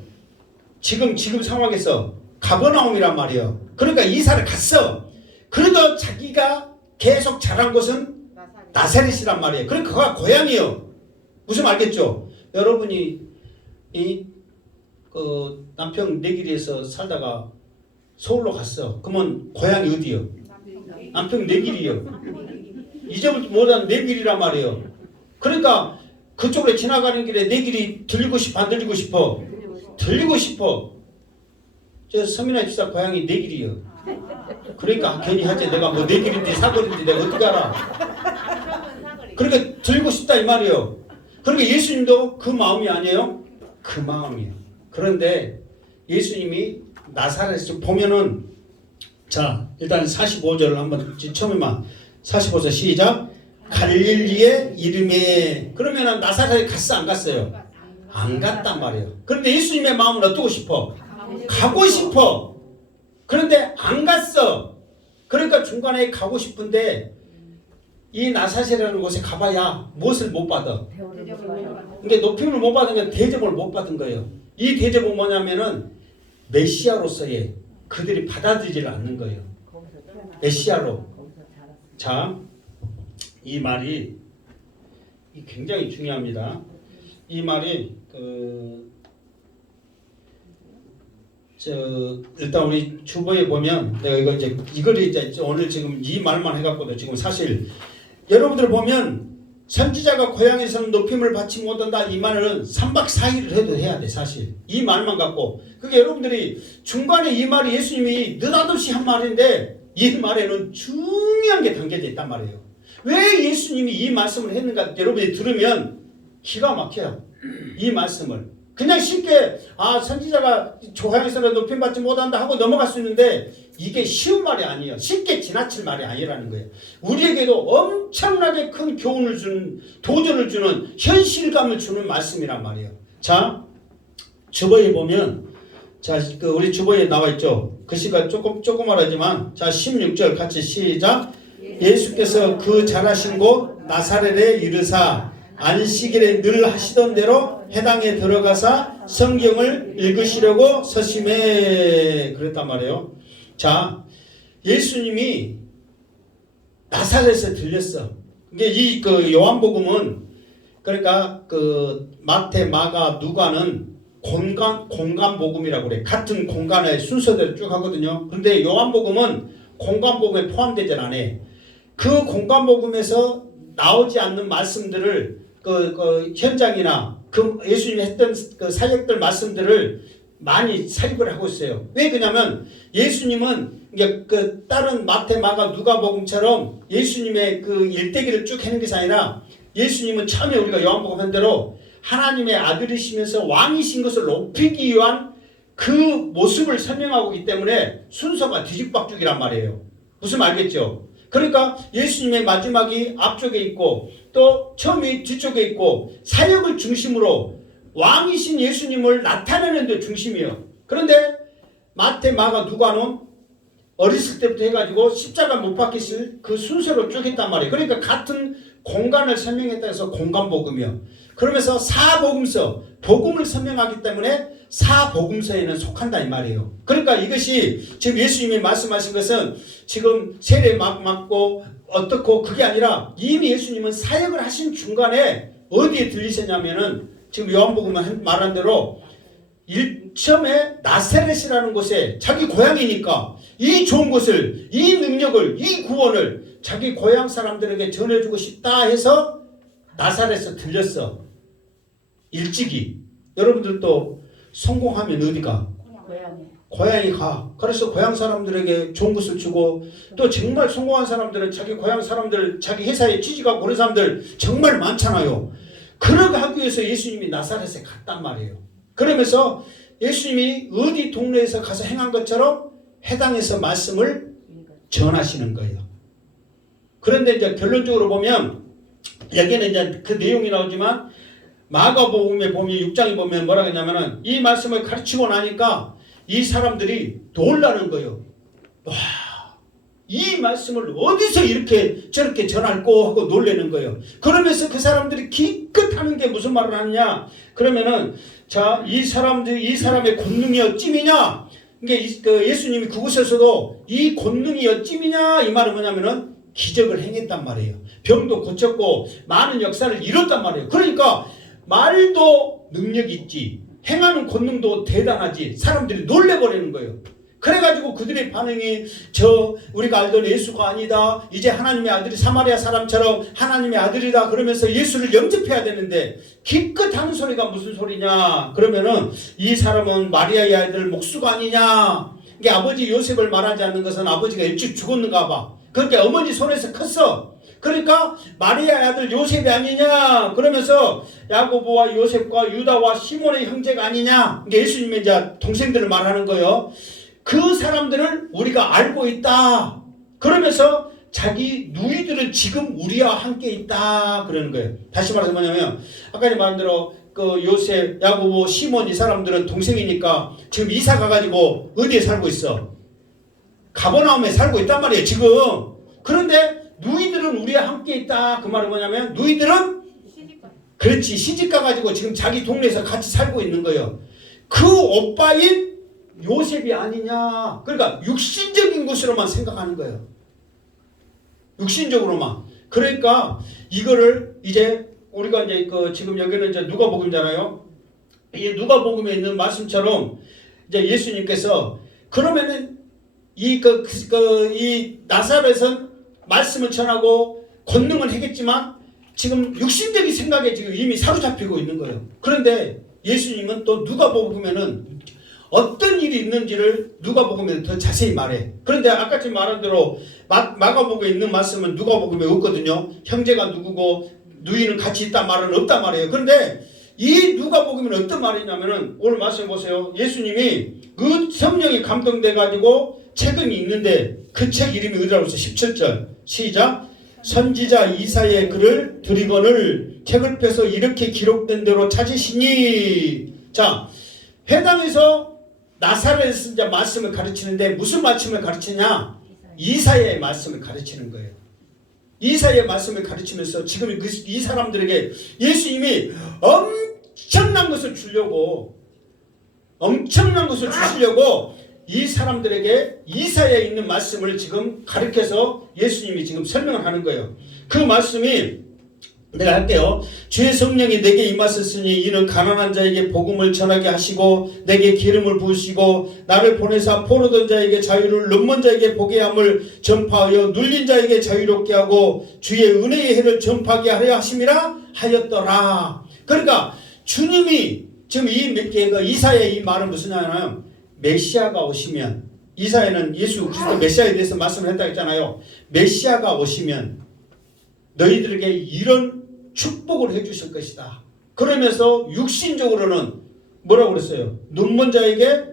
지금 상황에서 가버나움이란 말이에요. 그러니까 이사를 갔어. 그래도 자기가 계속 자란 곳은 나사렛이란 말이에요. 그러니까 그가 고향이요. 무슨 알겠죠? 여러분이 남평 내길에서 살다가 서울로 갔어. 그러면 고향이 어디요? 남평 내길이요. 이제부터 못한 내길이란 말이에요. 그러니까 그쪽으로 지나가는 길에 내길이 들리고 싶어 안 들리고 싶어? 들리고 싶어. 저 서민아 집사 고향이 내길이요. 그러니까 괜히 하지. 내가 뭐 내길인지 사거리인지 내가 어떻게 알아? 그러니까 들리고 싶다 이 말이에요. 그러니까 예수님도 그 마음이 아니에요? 그 마음이에요. 그런데 예수님이 나사렛에서 보면은 자 일단 45절을 한번 처음에만 45절 시작. 갈릴리의 이름에. 그러면은 나사렛에 갔어 안 갔어요? 안 갔단 말이에요. 그런데 예수님의 마음은 어떠고 싶어? 가고 싶어. 그런데 안 갔어. 그러니까 중간에 가고 싶은데 이 나사렛이라는 곳에 가봐야 무엇을 못 받아? 근데 높임을 못 받은 건 대접을 못 받은 거예요. 이 대접은 뭐냐면은 메시아로서의 그들이 받아들이지 않는 거예요. 메시아로. 자, 이 말이 굉장히 중요합니다. 이 말이 일단 우리 주보에 보면 내가 이거를 이제 오늘 지금 이 말만 해갖고도 지금 사실 여러분들 보면 선지자가 고향에서는 높임을 받지 못한다 이 말은 3박 4일을 해도 해야 돼. 사실 이 말만 갖고. 그게 여러분들이 중간에 이 말이 예수님이 느닷없이 한 말인데 이 말에는 중요한 게 담겨져 있단 말이에요. 왜 예수님이 이 말씀을 했는가 여러분이 들으면 기가 막혀요. 이 말씀을 그냥 쉽게 선지자가 고향에서는 높임 받지 못한다 하고 넘어갈 수 있는데 이게 쉬운 말이 아니에요. 쉽게 지나칠 말이 아니라는 거예요. 우리에게도 엄청나게 큰 교훈을 주는, 도전을 주는, 현실감을 주는 말씀이란 말이에요. 자, 주보에 보면 우리 주보에 나와 있죠. 글씨가 조그마하지만 자 16절 같이 시작. 예수께서 그 자라신 곳 나사렛에 이르사 안식일에 늘 하시던 대로 해당에 들어가사 성경을 읽으시려고 서심해 그랬단 말이에요. 자, 예수님이 나사렛에 들렸어. 이게 요한복음은 그러니까 마태, 마가, 누가는 공간복음이라고 그래. 같은 공간의 순서대로 쭉 하거든요. 그런데 요한복음은 공간복음에 포함되지 않아. 그 공간복음에서 나오지 않는 말씀들을 현장이나 예수님이 했던 사역들 말씀들을 많이 삽입을 하고 있어요. 왜 그러냐면 예수님은 이게 다른 마태, 마가, 누가복음처럼 예수님의 일대기를 쭉 하는 것이 아니라 예수님은 처음에 우리가 요한복음 한 대로 하나님의 아들이시면서 왕이신 것을 높이기 위한 그 모습을 설명하고 있기 때문에 순서가 뒤죽박죽이란 말이에요. 무슨 알겠죠? 그러니까 예수님의 마지막이 앞쪽에 있고 또 처음이 뒤쪽에 있고 사역을 중심으로 왕이신 예수님을 나타내는 데 중심이에요. 그런데 마태, 마가, 누가는 어렸을 때부터 해가지고 십자가 못 박히실 그 순서로 쭉 했단 말이에요. 그러니까 같은 공간을 설명했다 해서 공간복음이요. 그러면서 사복음서, 복음을 설명하기 때문에 사복음서에는 속한다 이 말이에요. 그러니까 이것이 지금 예수님이 말씀하신 것은 지금 세례 막 맞고 어떻고 그게 아니라 이미 예수님은 사역을 하신 중간에 어디에 들리셨냐면은 지금 요한복음은 말한 대로 처음에 나사렛이라는 곳에 자기 고향이니까 이 좋은 것을, 이 능력을, 이 구원을 자기 고향 사람들에게 전해주고 싶다 해서 나사렛에 들렸어. 일찍이. 여러분들도 성공하면 어디가? 고향에 가. 그래서 고향 사람들에게 좋은 것을 주고 또 정말 성공한 사람들은 자기 고향 사람들, 자기 회사에 취직하고 그런 사람들 정말 많잖아요. 그러게 하기 위해서 예수님이 나사렛에 갔단 말이에요. 그러면서 예수님이 어디 동네에서 가서 행한 것처럼 해당해서 말씀을 전하시는 거예요. 그런데 이제 결론적으로 보면 여기는 이제 그 내용이 나오지만 마가복음에 보면 6장에 보면 뭐라고 했냐면은 이 말씀을 가르치고 나니까 이 사람들이 놀라는 거예요. 와, 이 말씀을 어디서 이렇게 저렇게 전할꼬 하고 놀라는 거예요. 그러면서 그 사람들이 기껏 하는 게 무슨 말을 하느냐? 그러면은 자, 이 사람의 권능이 어찌미냐? 이게 그 예수님이 그곳에서도 이 권능이 어찌미냐? 이 말은 뭐냐면은 기적을 행했단 말이에요. 병도 고쳤고 많은 역사를 이뤘단 말이에요. 그러니까 말도 능력이 있지, 행하는 권능도 대단하지. 사람들이 놀래버리는 거예요. 그래가지고 그들의 반응이 우리가 알던 예수가 아니다. 이제 하나님의 아들이 사마리아 사람처럼 하나님의 아들이다. 그러면서 예수를 영접해야 되는데 기껏 하는 소리가 무슨 소리냐? 그러면은 이 사람은 마리아의 아들 목수가 아니냐? 이게 아버지 요셉을 말하지 않는 것은 아버지가 일찍 죽었는가 봐. 그러니까 어머니 손에서 컸어. 그러니까 마리아의 아들 요셉이 아니냐? 그러면서 야고보와 요셉과 유다와 시몬의 형제가 아니냐? 이게 예수님의 이제 동생들을 말하는 거예요. 그 사람들을 우리가 알고 있다. 그러면서 자기 누이들은 지금 우리와 함께 있다. 그러는 거예요. 다시 말해서 뭐냐면 아까 말한 대로 그 요셉, 야고보, 시몬 이 사람들은 동생이니까 지금 이사 가가지고 어디에 살고 있어? 가버나움에 살고 있단 말이에요. 지금. 그런데 누이들은 우리와 함께 있다. 그 말은 뭐냐면 누이들은 그렇지 시집 가가지고 지금 자기 동네에서 같이 살고 있는 거예요. 그 오빠인 요셉이 아니냐. 그러니까 육신적인 것으로만 생각하는 거예요. 육신적으로만. 그러니까 이거를 이제 우리가 이제 지금 여기는 이제 누가복음이잖아요. 이 누가복음에 있는 말씀처럼 이제 예수님께서 그러면은 이 나사렛은 말씀을 전하고 권능은 하겠지만 지금 육신적인 생각에 지금 이미 사로잡히고 있는 거예요. 그런데 예수님은 또 누가복음에는 어떤 일이 있는지를 누가복음에 더 자세히 말해. 그런데 아까 지금 말한 대로 마가복음에 있는 말씀은 누가복음에 없거든요. 형제가 누구고 누이는 같이 있단 말은 없단 말이에요. 그런데 이 누가복음은 어떤 말이냐면은 오늘 말씀 보세요. 예수님이 그 성령이 감동돼 가지고 책을 읽는데 그 책 이름이 어디라고 했어? 17절 시작. 선지자 이사야의 글을 드리거늘 책을 펴서 이렇게 기록된 대로 찾으시니. 자, 회당에서 나사렛에서 이제 말씀을 가르치는데 무슨 말씀을 가르치냐? 이사야의 말씀을 가르치는 거예요. 이사야의 말씀을 가르치면서 지금 이 사람들에게 예수님이 엄청난 것을 주시려고 이 사람들에게 이사야에 있는 말씀을 지금 가르쳐서 예수님이 지금 설명을 하는 거예요. 그 말씀이 내가 할게요. 주의 성령이 내게 임하셨으니 이는 가난한 자에게 복음을 전하게 하시고 내게 기름을 부으시고 나를 보내사 포로된 자에게 자유를 눈먼 자에게 보게 함을 전파하여 눌린 자에게 자유롭게 하고 주의 은혜의 해를 전파하게 하려 하심이라 하였더라. 그러니까 주님이 지금 이사야의 이 말은 무슨 말이냐면 메시아가 오시면, 이사야는 예수 그리스도 메시아에 대해서 말씀을 했다고 했잖아요. 메시아가 오시면 너희들에게 이런 축복을 해주실 것이다. 그러면서 육신적으로는 뭐라고 그랬어요? 눈먼 자에게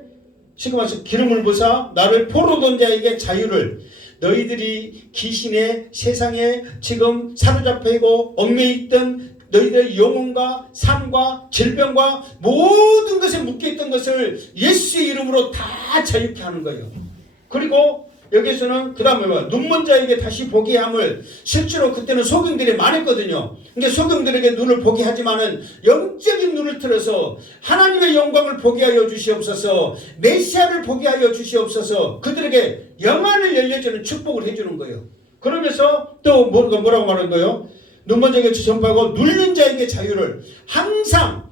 지금 와서 기름을 부사 나를 포로된 자에게 자유를, 너희들이 귀신의 세상에 지금 사로잡혀 있고 얽매여 있던 너희들의 영혼과 삶과 질병과 모든 것에 묶여있던 것을 예수의 이름으로 다 자유케 하는 거예요. 그리고 여기서는 그 다음에 눈먼 자에게 다시 보게 함을, 실제로 그때는 소경들이 많았거든요. 그러니까 소경들에게 눈을 보게 하지만은 영적인 눈을 틀어서 하나님의 영광을 보게 하여 주시옵소서, 메시아를 보게 하여 주시옵소서, 그들에게 영안을 열려주는 축복을 해주는 거예요. 그러면서 또 뭐라고 말하는 거예요? 눈먼 자에게 전파하고 눌린 자에게 자유를. 항상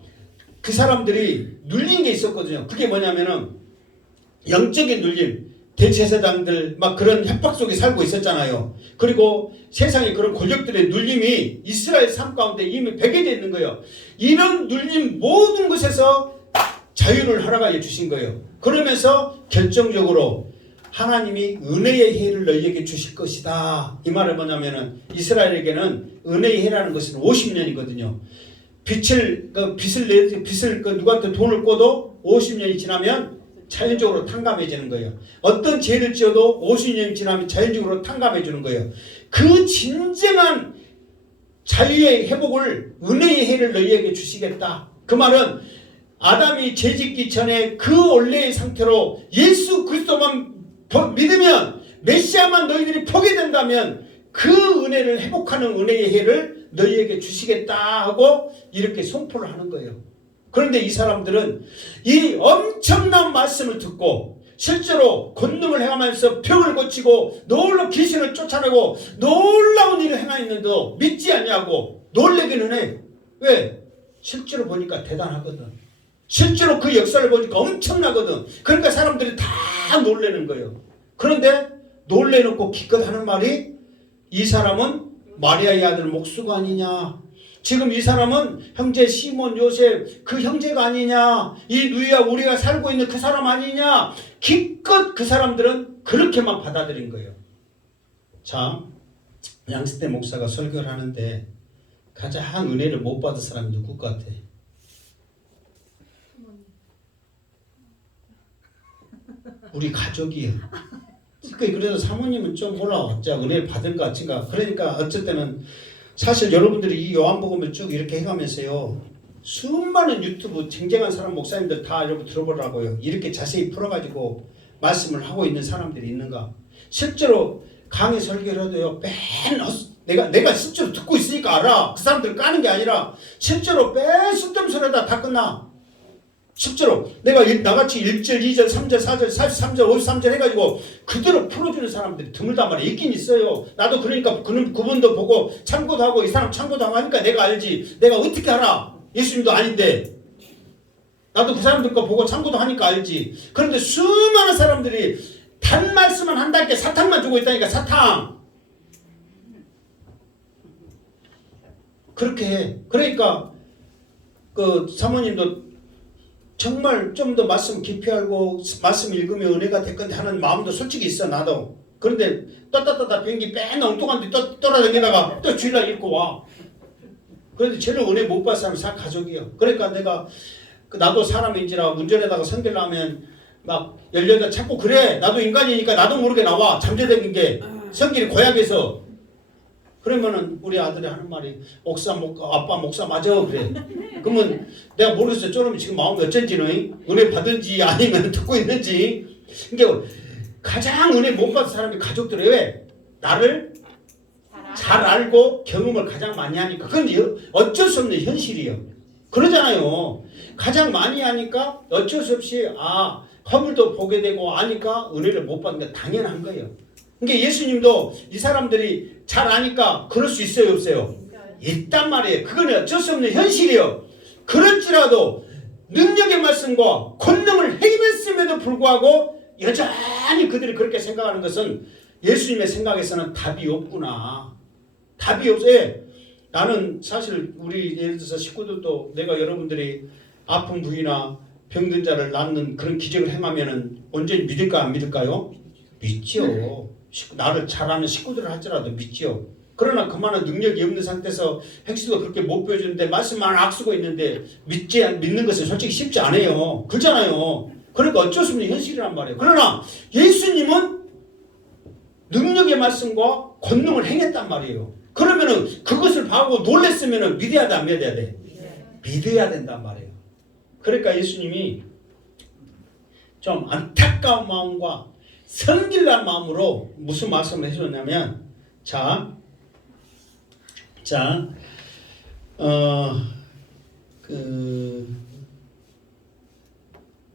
그 사람들이 눌린 게 있었거든요. 그게 뭐냐면은 영적인 눌림. 대제사장들 막 그런 협박 속에 살고 있었잖아요. 그리고 세상에 그런 권력들의 눌림이 이스라엘 삶 가운데 이미 배게 되어 있는 거예요. 이런 눌림 모든 것에서 자유를 허락하여 주신 거예요. 그러면서 결정적으로 하나님이 은혜의 해를 너희에게 주실 것이다. 이 말은 뭐냐면은 이스라엘에게는 은혜의 해라는 것은 50년이거든요. 빚을 누구한테 돈을 꿔도 50년이 지나면 자연적으로 탕감해지는 거예요. 어떤 죄를 지어도 50년이 지나면 자연적으로 탕감해 주는 거예요. 그 진정한 자유의 회복을, 은혜의 해를 너희에게 주시겠다. 그 말은 아담이 죄짓기 전에 그 원래의 상태로 예수 그리스도만 믿으면, 메시아만 너희들이 보게 된다면 그 은혜를 회복하는 은혜의 해를 너희에게 주시겠다 하고 이렇게 선포를 하는 거예요. 그런데 이 사람들은 이 엄청난 말씀을 듣고 실제로 권능을 행하면서 병을 고치고 놀라 귀신을 쫓아내고 놀라운 일을 행하였는데도 믿지 않냐고 놀래기는 해. 왜? 실제로 보니까 대단하거든. 실제로 그 역사를 보니까 엄청나거든. 그러니까 사람들이 다 놀래는 거예요. 그런데 놀래놓고 기껏 하는 말이, 이 사람은 마리아의 아들 목수가 아니냐, 지금 이 사람은 형제 시몬 요셉 그 형제가 아니냐, 이 누이와 우리가 살고 있는 그 사람 아니냐, 기껏 그 사람들은 그렇게만 받아들인 거예요. 자, 양승태 목사가 설교를 하는데 가장 은혜를 못 받은 사람이 누구 같아? 우리 가족이에요. 그래서 사모님은 좀 몰라, 은혜를 받을 것 같은가. 그러니까 어쨌든 사실 여러분들이 이 요한복음을 쭉 이렇게 해가면서요, 수많은 유튜브 쟁쟁한 사람 목사님들 다 여러분 들어보라고요. 이렇게 자세히 풀어가지고 말씀을 하고 있는 사람들이 있는가. 실제로 강의 설교를 해도요, 내가 실제로 듣고 있으니까 알아. 그 사람들 까는 게 아니라 실제로 쓸데없는 소리다 다 끝나. 실제로 내가 나같이 1절, 2절, 3절, 4절, 43절, 53절 해가지고 그대로 풀어주는 사람들이 드물단 말이야. 있긴 있어요. 나도 그러니까 그분도 보고 참고도 하고 이 사람 참고도 하고 하니까 내가 알지. 내가 어떻게 알아? 예수님도 아닌데. 나도 그 사람들 거 보고 참고도 하니까 알지. 그런데 수많은 사람들이 단 말씀만 한다니까 사탕만 주고 있다니까, 사탕. 그렇게 해. 그러니까 그 사모님도 정말 좀 더 말씀 깊이 알고 말씀 읽으면 은혜가 될 건데 하는 마음도 솔직히 있어, 나도. 그런데 떴다 비행기 맨 엉뚱한 데 떠다니다가 또 주일날 읽고 와. 그런데 제일 은혜 못 받은 사람이 가족이에요. 그러니까 내가 나도 사람인지라 운전에다가 선교를 하면 막 18 찾고 그래. 나도 인간이니까 나도 모르게 나와. 잠재적인 게 성길이 고향에서. 그러면은 우리 아들이 하는 말이, 아빠 목사 맞아, 그래. 그러면 내가 모르겠어. 저놈이 지금 마음이 어쩐지는 은혜 받은지 아니면 듣고 있는지. 그러니까 가장 은혜 못 받은 사람이 가족들이 왜? 나를 잘 알고 경험을 가장 많이 하니까. 그건 어쩔 수 없는 현실이에요. 그러잖아요. 가장 많이 하니까 어쩔 수 없이 허물도 보게 되고 아니까 은혜를 못 받는 게 당연한 거예요. 그러니까 예수님도 이 사람들이 잘 아니까 그럴 수 있어요, 없어요? 있단 말이에요. 그건 어쩔 수 없는 현실이에요. 그럴지라도 능력의 말씀과 권능을 행했음에도 불구하고 여전히 그들이 그렇게 생각하는 것은 예수님의 생각에서는 답이 없구나. 답이 없어요. 나는 사실 우리 예를 들어서 식구들도 내가 여러분들이 아픈 부위나 병든 자를 낫는 그런 기적을 행하면은 온전히 믿을까 안 믿을까요? 믿지요. 나를 잘 아는 식구들을 할지라도 믿지요. 그러나 그만한 능력이 없는 상태에서 행실도 그렇게 못 보여주는데 말씀만 악쓰고 있는데 믿는 것은 솔직히 쉽지 않아요. 그렇잖아요. 그러니까 어쩔 수 없는 현실이란 말이에요. 그러나 예수님은 능력의 말씀과 권능을 행했단 말이에요. 그러면은 그것을 보고 놀랬으면은 믿어야 돼, 안 믿어야 돼? 믿어야 된단 말이에요. 그러니까 예수님이 좀 안타까운 마음과 성질난 마음으로 무슨 말씀을 해줬냐면,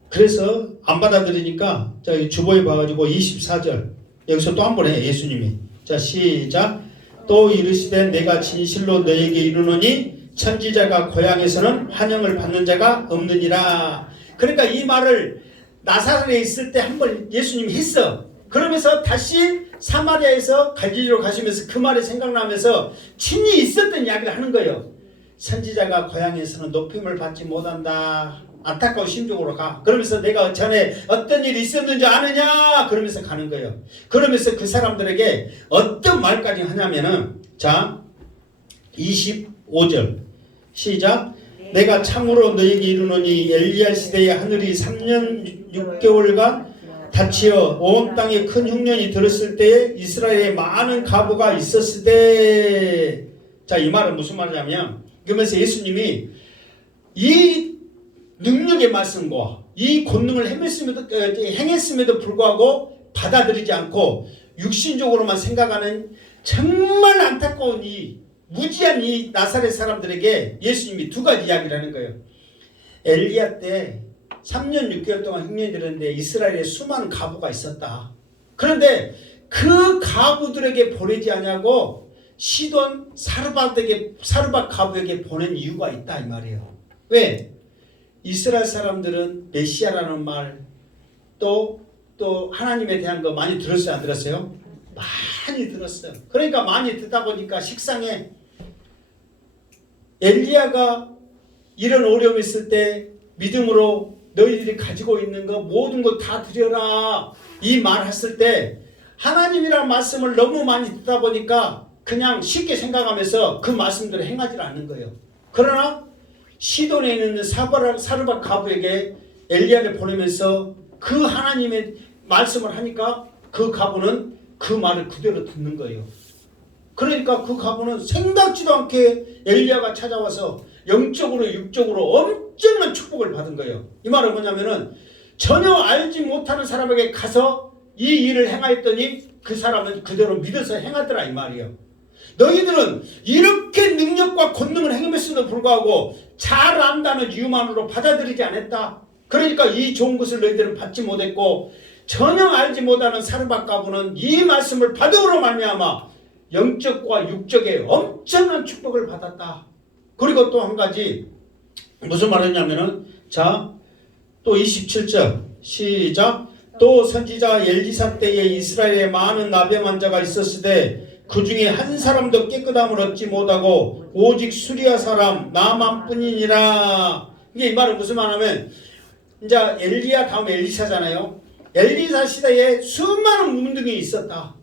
그래서 안 받아들이니까 주보에 봐가지고 24절 여기서 또 한 번 해. 예수님이 시작. 또 이르시되 내가 진실로 너에게 이르노니 천지자가 고향에서는 환영을 받는 자가 없느니라. 그러니까 이 말을 나사렛에 있을 때 한 번 예수님이 했어. 그러면서 다시 사마리아에서 갈릴리로 가시면서 그 말이 생각나면서 친히 있었던 이야기를 하는 거예요. 선지자가 고향에서는 높임을 받지 못한다. 안타까운 심정으로 가. 그러면서 내가 전에 어떤 일이 있었는지 아느냐? 그러면서 가는 거예요. 그러면서 그 사람들에게 어떤 말까지 하냐면은 25절 시작. 내가 참으로 너에게 이르노니 엘리야 시대에 하늘이 3년 6개월간 닫히어 온 땅에 큰 흉년이 들었을 때에 이스라엘에 많은 가부가 있었을 때. 이 말은 무슨 말이냐면, 그러면서 예수님이 이 능력의 말씀과 이 권능을 행했음에도 불구하고 받아들이지 않고 육신적으로만 생각하는 정말 안타까운 이 무지한 이 나사렛 사람들에게 예수님이 두 가지 이야기를 하는 거예요. 엘리야 때 3년 6개월 동안 흉년이 들었는데 이스라엘에 수많은 가부가 있었다. 그런데 그 가부들에게 보내지 않냐고 시돈 사르밧 가부에게 보낸 이유가 있다 이 말이에요. 왜? 이스라엘 사람들은 메시아라는 말 또 하나님에 대한 거 많이 들었어요, 안 들었어요? 많이 들었어요. 그러니까 많이 듣다 보니까 식상에 엘리야가 이런 어려움이 있을 때 믿음으로 너희들이 가지고 있는 거 모든 거 다 드려라 이 말 했을 때 하나님이라는 말씀을 너무 많이 듣다 보니까 그냥 쉽게 생각하면서 그 말씀들을 행하지 않는 거예요. 그러나 시돈에 있는 사르밧 가부에게 엘리야를 보내면서 그 하나님의 말씀을 하니까 그 가부는 그 말을 그대로 듣는 거예요. 그러니까 그 가부는 생각지도 않게 엘리야가 찾아와서 영적으로 육적으로 엄청난 축복을 받은 거예요. 이 말은 뭐냐면은 전혀 알지 못하는 사람에게 가서 이 일을 행하였더니 그 사람은 그대로 믿어서 행하더라 이 말이에요. 너희들은 이렇게 능력과 권능을 행했음에도 불구하고 잘 안다는 이유만으로 받아들이지 않았다. 그러니까 이 좋은 것을 너희들은 받지 못했고 전혀 알지 못하는 사르밧 가부는 이 말씀을 받음으로 말미암아 영적과 육적의 엄청난 축복을 받았다. 그리고 또 한 가지 무슨 말이냐면은 또 27절 시작. 또 선지자 엘리사 때에 이스라엘에 많은 나병 환자가 있었으되 그 중에 한 사람도 깨끗함을 얻지 못하고 오직 수리아 사람 나만뿐이니라. 이게 이 말은 무슨 말하면 이제 엘리야 다음 엘리사잖아요. 엘리사 시대에 수많은 문둥이 있었다.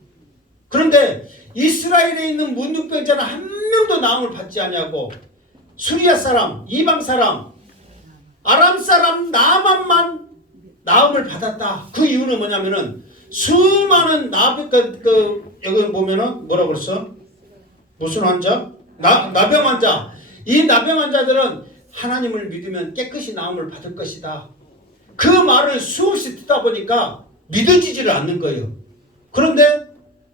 그런데 이스라엘에 있는 문둥병자는 한 명도 나음을 받지 않냐고 수리아 사람, 이방 사람, 아람 사람 나만만 나음을 받았다. 그 이유는 뭐냐면은 수많은 여기 보면은 뭐라고 그랬어? 무슨 환자? 나병 환자. 이 나병 환자들은 하나님을 믿으면 깨끗이 나음을 받을 것이다. 그 말을 수없이 듣다 보니까 믿어지지를 않는 거예요. 그런데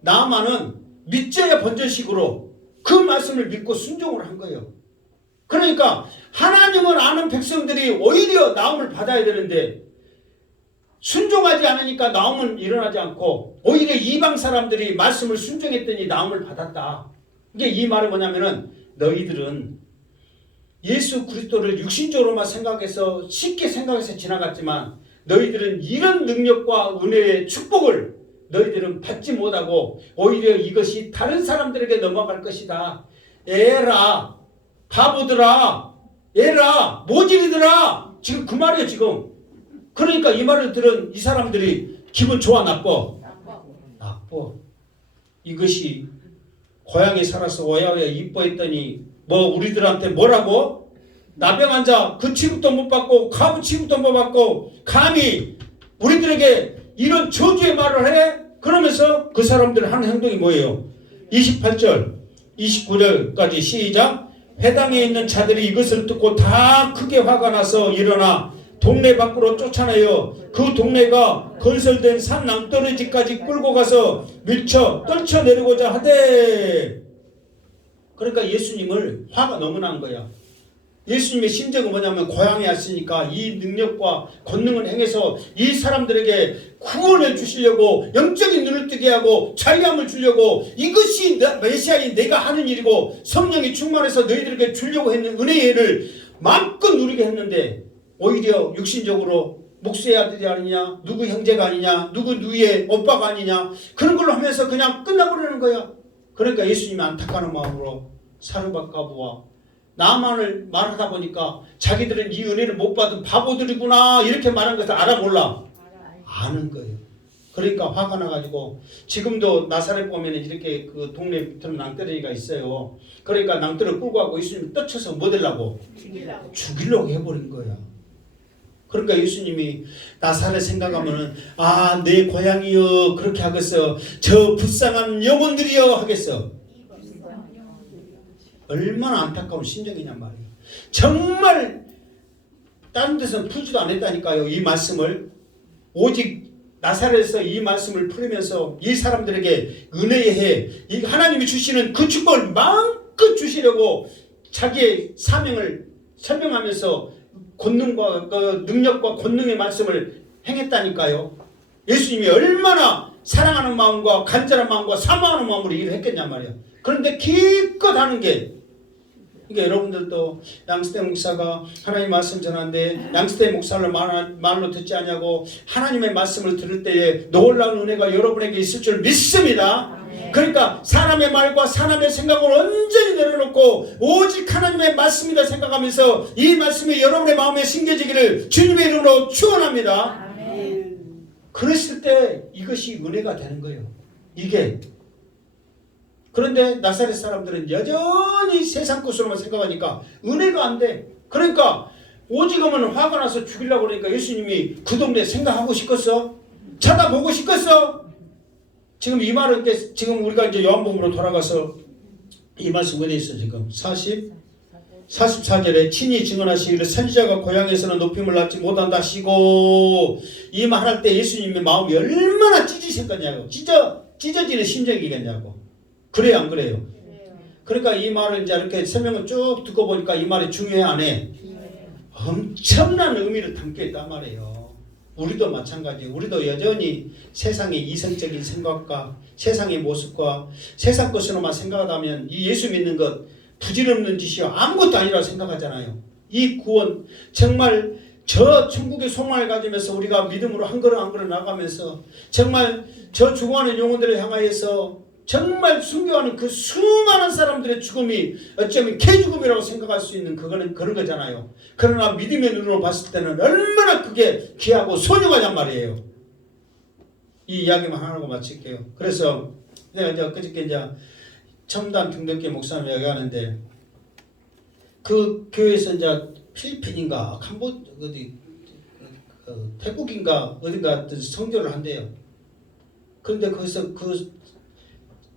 나아만은 믿져야 번전식으로 그 말씀을 믿고 순종을 한 거예요. 그러니까 하나님을 아는 백성들이 오히려 나음을 받아야 되는데 순종하지 않으니까 나음은 일어나지 않고 오히려 이방 사람들이 말씀을 순종했더니 나음을 받았다. 이게 이 말은 뭐냐면은 너희들은 예수 그리스도를 육신적으로만 생각해서 쉽게 생각해서 지나갔지만 너희들은 이런 능력과 은혜의 축복을 너희들은 받지 못하고 오히려 이것이 다른 사람들에게 넘어갈 것이다. 에라 바보들아 에라 모질이들아 지금 그 말이에요 지금. 그러니까 이 말을 들은 이 사람들이 기분 좋아 나빠? 나빠. 이것이 고향에 살아서 오야오야 이뻐했더니 뭐 우리들한테 뭐라고? 나병 환자 그 취급도 못 받고 가부 취급도 못 받고 감히 우리들에게 이런 저주의 말을 해? 그러면서 그 사람들 한 행동이 뭐예요? 28절 29절까지 시작. 회당에 있는 자들이 이것을 듣고 다 크게 화가 나서 일어나 동네 밖으로 쫓아내어 그 동네가 건설된 산 낭떠러지까지 끌고 가서 밀쳐 떨쳐내리고자 하되. 그러니까 예수님을 화가 너무 난 거야. 예수님의 심정은 뭐냐면 고향에 왔으니까 이 능력과 권능을 행해서 이 사람들에게 구원을 주시려고 영적인 눈을 뜨게 하고 자유함을 주려고 이것이 메시아인 내가 하는 일이고 성령이 충만해서 너희들에게 주려고 했는 은혜의 일을 마음껏 누리게 했는데 오히려 육신적으로 목수의 아들이 아니냐, 누구 형제가 아니냐, 누구 누이의 오빠가 아니냐, 그런 걸로 하면서 그냥 끝나버리는 거야. 그러니까 예수님이 안타까운 마음으로 사르밧가부와 나만을 말하다 보니까 자기들은 이 은혜를 못 받은 바보들이구나 이렇게 말한 것을 알아 몰라? 아는 거예요. 그러니까 화가 나가지고 지금도 나사렛 보면 이렇게 그 동네 밑으로 낭떠러지가 있어요. 그러니까 낭떠러를 끌고 가고 예수님을 떠쳐서 뭐 되려고? 죽이려고 해버린 거야. 그러니까 예수님이 나사렛 생각하면은 아, 내 고향이여 그렇게 하겠어. 저 불쌍한 영혼들이여 하겠어. 얼마나 안타까운 심정이냔 말이에요. 정말 다른 데서는 풀지도 않았다니까요. 이 말씀을 오직 나사렛에서 이 말씀을 풀으면서 이 사람들에게 은혜의 해, 이 하나님이 주시는 그 축복을 마음껏 주시려고 자기의 사명을 설명하면서 권능과 그 능력과 권능의 말씀을 행했다니까요. 예수님이 얼마나 사랑하는 마음과 간절한 마음과 사모하는 마음으로 일을 했겠냔 말이에요. 그런데 기껏 하는 게 그러니까 여러분들도 양스태 목사가 하나님 말씀 전하는데 양스태 목사를 말로 듣지 않냐고 하나님의 말씀을 들을 때에 놀라운 은혜가 여러분에게 있을 줄 믿습니다. 그러니까 사람의 말과 사람의 생각을 온전히 내려놓고 오직 하나님의 말씀이다 생각하면서 이 말씀이 여러분의 마음에 심겨지기를 주님의 이름으로 축원합니다. 그랬을 때 이것이 은혜가 되는 거예요. 이게. 그런데 나사렛 사람들은 여전히 세상 것으로만 생각하니까 은혜가 안 돼. 그러니까 오직하면 화가 나서 죽이려고 그러니까 예수님이 그 동네 생각하고 싶겠어? 쳐다보고 싶겠어? 지금 이 말은 지금 우리가 이제 요한복음으로 돌아가서 이 말씀 어디 있어 지금 44절에 친히 증언하시기를 선지자가 고향에서는 높임을 받지 못한다 하시고 이 말할 때 예수님의 마음이 얼마나 찢어졌겠냐고 찢어지는 심정이겠냐고. 그래요 안 그래요? 그러니까 이 말을 이제 이렇게 설명을 쭉 듣고 보니까 이 말이 중요해 안 해? 엄청난 의미를 담고 있단 말이에요. 우리도 마찬가지예요. 우리도 여전히 세상의 이성적인 생각과 세상의 모습과 세상 것으로만 생각하다면 이 예수 믿는 것 부질없는 짓이요 아무것도 아니라고 생각하잖아요. 이 구원 정말 저 천국의 소망을 가지면서 우리가 믿음으로 한 걸음 한 걸음 나가면서 정말 저 죽어가는 영혼들을 향하여서 정말 순교하는 그 수많은 사람들의 죽음이 어쩌면 개죽음이라고 생각할 수 있는 그거는 그런 거잖아요. 그러나 믿음의 눈으로 봤을 때는 얼마나 그게 귀하고 소중하단 말이에요. 이 이야기만 하고 마칠게요. 그래서 내가 이제 엊그저께 이제 첨단 등덕교 목사님 이야기하는데 그 교회에서 이제 필리핀인가 어디 태국인가 어딘가 선교를 한대요. 그런데 거기서 그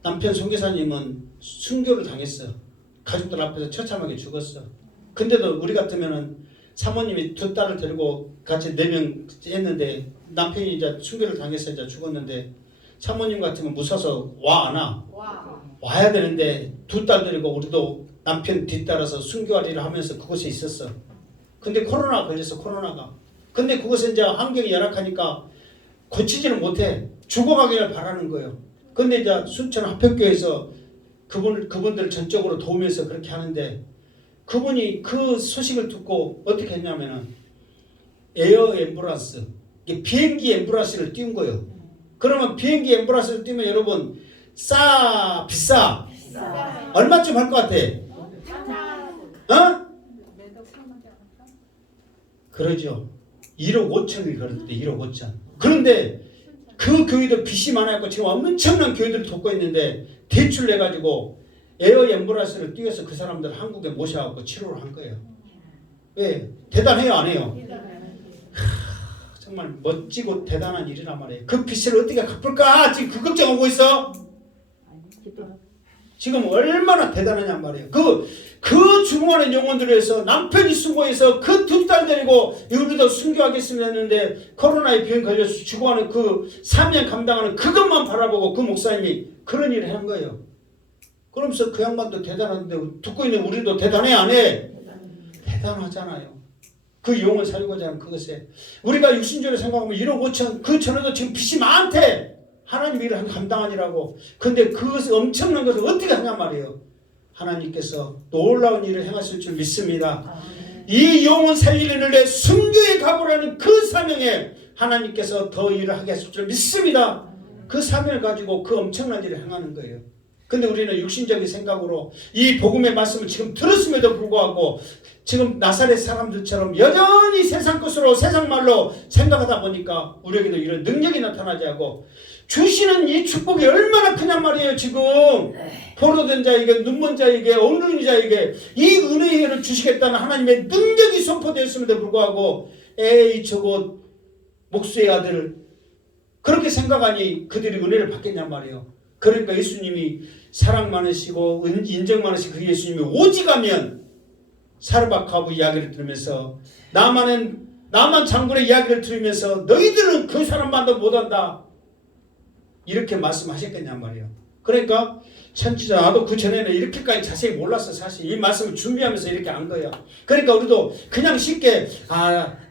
남편 선교사님은 순교를 당했어. 가족들 앞에서 처참하게 죽었어. 근데도 우리 같으면은 사모님이 두 딸을 데리고 같이 4명 했는데 남편이 이제 순교를 당해서 이제 죽었는데 사모님 같으면 무서워서 와 안 와? 와야 되는데 두 딸 데리고 우리도 남편 뒤따라서 순교하리라 하면서 그곳에 있었어. 근데 코로나가 걸렸어. 코로나가. 근데 그것은 이제 환경이 열악하니까 고치지는 못해. 죽어가기를 바라는 거예요. 근데 이제 순천 합평교에서 그분들을 전적으로 도우면서 그렇게 하는데 그분이 그 소식을 듣고 어떻게 했냐면은 에어 앰뷸런스 비행기 앰뷸런스를 띄운 거예요. 그러면 비행기 앰뷸런스를 띄우면 여러분 비싸. 얼마쯤 할 것 같아? 어? 그러죠. 1억 5천을 걸었대. 1억 5천. 그런데 그 교회도 빚이 많아갖고 지금 엄청난 교회들을 돕고 있는데 대출 내가지고 에어 앰뷸런스를 띄워서 그 사람들 한국에 모셔갖고 치료를 한 거예요. 왜? 대단해요 안 해요? 정말 멋지고 대단한 일이란 말이에요. 그 빚을 어떻게 갚을까? 지금 그 걱정하고 있어. 지금 얼마나 대단하냔 말이에요. 그 죽어가는 영혼들을 위해서 남편이 수고해서 그 두 딸 데리고 우리도 순교하겠습니다 했는데 코로나에 병 걸려서 죽어가는 그 사명 감당하는 그것만 바라보고 그 목사님이 그런 일을 한 거예요. 그러면서 그 양반도 대단한데 듣고 있는 우리도 대단해 안 해? 대단하잖아요. 그 영혼을 살고자 하는 그것에 우리가 육신적으로 생각하면 1억 5천 그 전에도 지금 빚이 많대. 하나님 일을 감당하니라고. 근데 그것을 엄청난 것을 어떻게 하냔 말이에요. 하나님께서 놀라운 일을 행하실 줄 믿습니다. 이 영혼 살리는 일에 순교에 가보라는 그 사명에 하나님께서 더 일을 하게 하실 줄 믿습니다. 그 사명을 가지고 그 엄청난 일을 행하는 거예요. 근데 우리는 육신적인 생각으로 이 복음의 말씀을 지금 들었음에도 불구하고 지금 나사렛 사람들처럼 여전히 세상 것으로 세상 말로 생각하다 보니까 우리에게도 이런 능력이 나타나지 않고 주시는 이 축복이 얼마나 크냔 말이에요. 지금 포로된 자에게 눈먼 자에게 없는 자에게 이 은혜를 주시겠다는 하나님의 능력이 선포되었음에도 불구하고 에이 저거 목수의 아들 그렇게 생각하니 그들이 은혜를 받겠냔 말이에요. 그러니까 예수님이 사랑 많으시고 인정 많으신 그 예수님이 오직하면 사르밧하고 이야기를 들으면서 나만 장군의 이야기를 들으면서 너희들은 그 사람만도 못한다 이렇게 말씀하셨겠냔 말이에요. 그러니까 천지자 나도 그 전에는 이렇게까지 자세히 몰랐어. 사실 이 말씀을 준비하면서 이렇게 안 거야. 그러니까 우리도 그냥 쉽게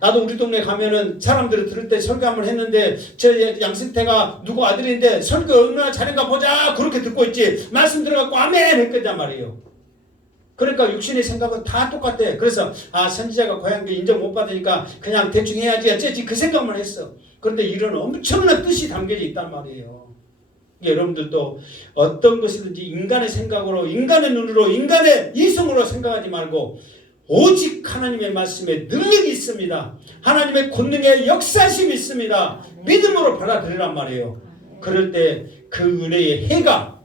나도 우리 동네 가면은 사람들이 들을 때 설교 한번 했는데 저 양승태가 누구 아들인데 설교 얼마나 잘한가 보자 그렇게 듣고 있지 말씀 들어갖고 아멘 했겠단 말이에요. 그러니까 육신의 생각은 다 똑같아. 그래서 선지자가 고향교회 인정 못 받으니까 그냥 대충 해야지 어쩌지 그 생각만 했어. 그런데 이런 엄청난 뜻이 담겨져 있단 말이에요. 여러분들도 어떤 것이든지 인간의 생각으로 인간의 눈으로 인간의 이성으로 생각하지 말고 오직 하나님의 말씀에 능력이 있습니다. 하나님의 권능의 역사심이 있습니다. 믿음으로 받아들이란 말이에요. 그럴 때 그 은혜의 해가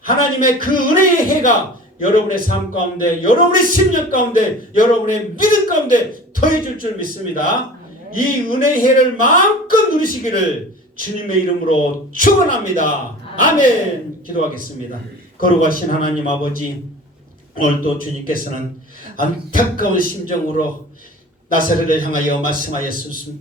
하나님의 그 은혜의 해가 여러분의 삶 가운데 여러분의 심령 가운데 여러분의 믿음 가운데 더해줄 줄 믿습니다. 이 은혜의 해를 마음껏 누리시기를 주님의 이름으로 축원합니다. 아멘. 기도하겠습니다. 거룩하신 하나님 아버지, 오늘도 주님께서는 안타까운 심정으로 나사렛을 향하여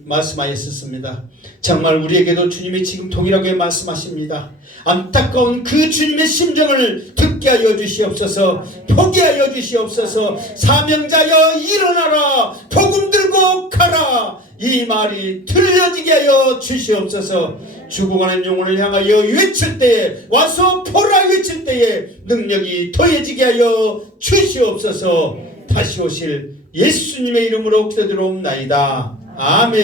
말씀하였습니다. 정말 우리에게도 주님이 지금 동일하게 말씀하십니다. 안타까운 그 주님의 심정을 듣게 하여 주시옵소서. 포기하여 주시옵소서. 사명자여 일어나라. 복음 들고 가라. 이 말이 들려지게 하여 주시옵소서. 죽어가는 영혼을 향하여 외칠 때에 와서 보라 외칠 때에 능력이 더해지게 하여 주시옵소서. 다시 오실 예수님의 이름으로 기도드리옵나이다. 아멘.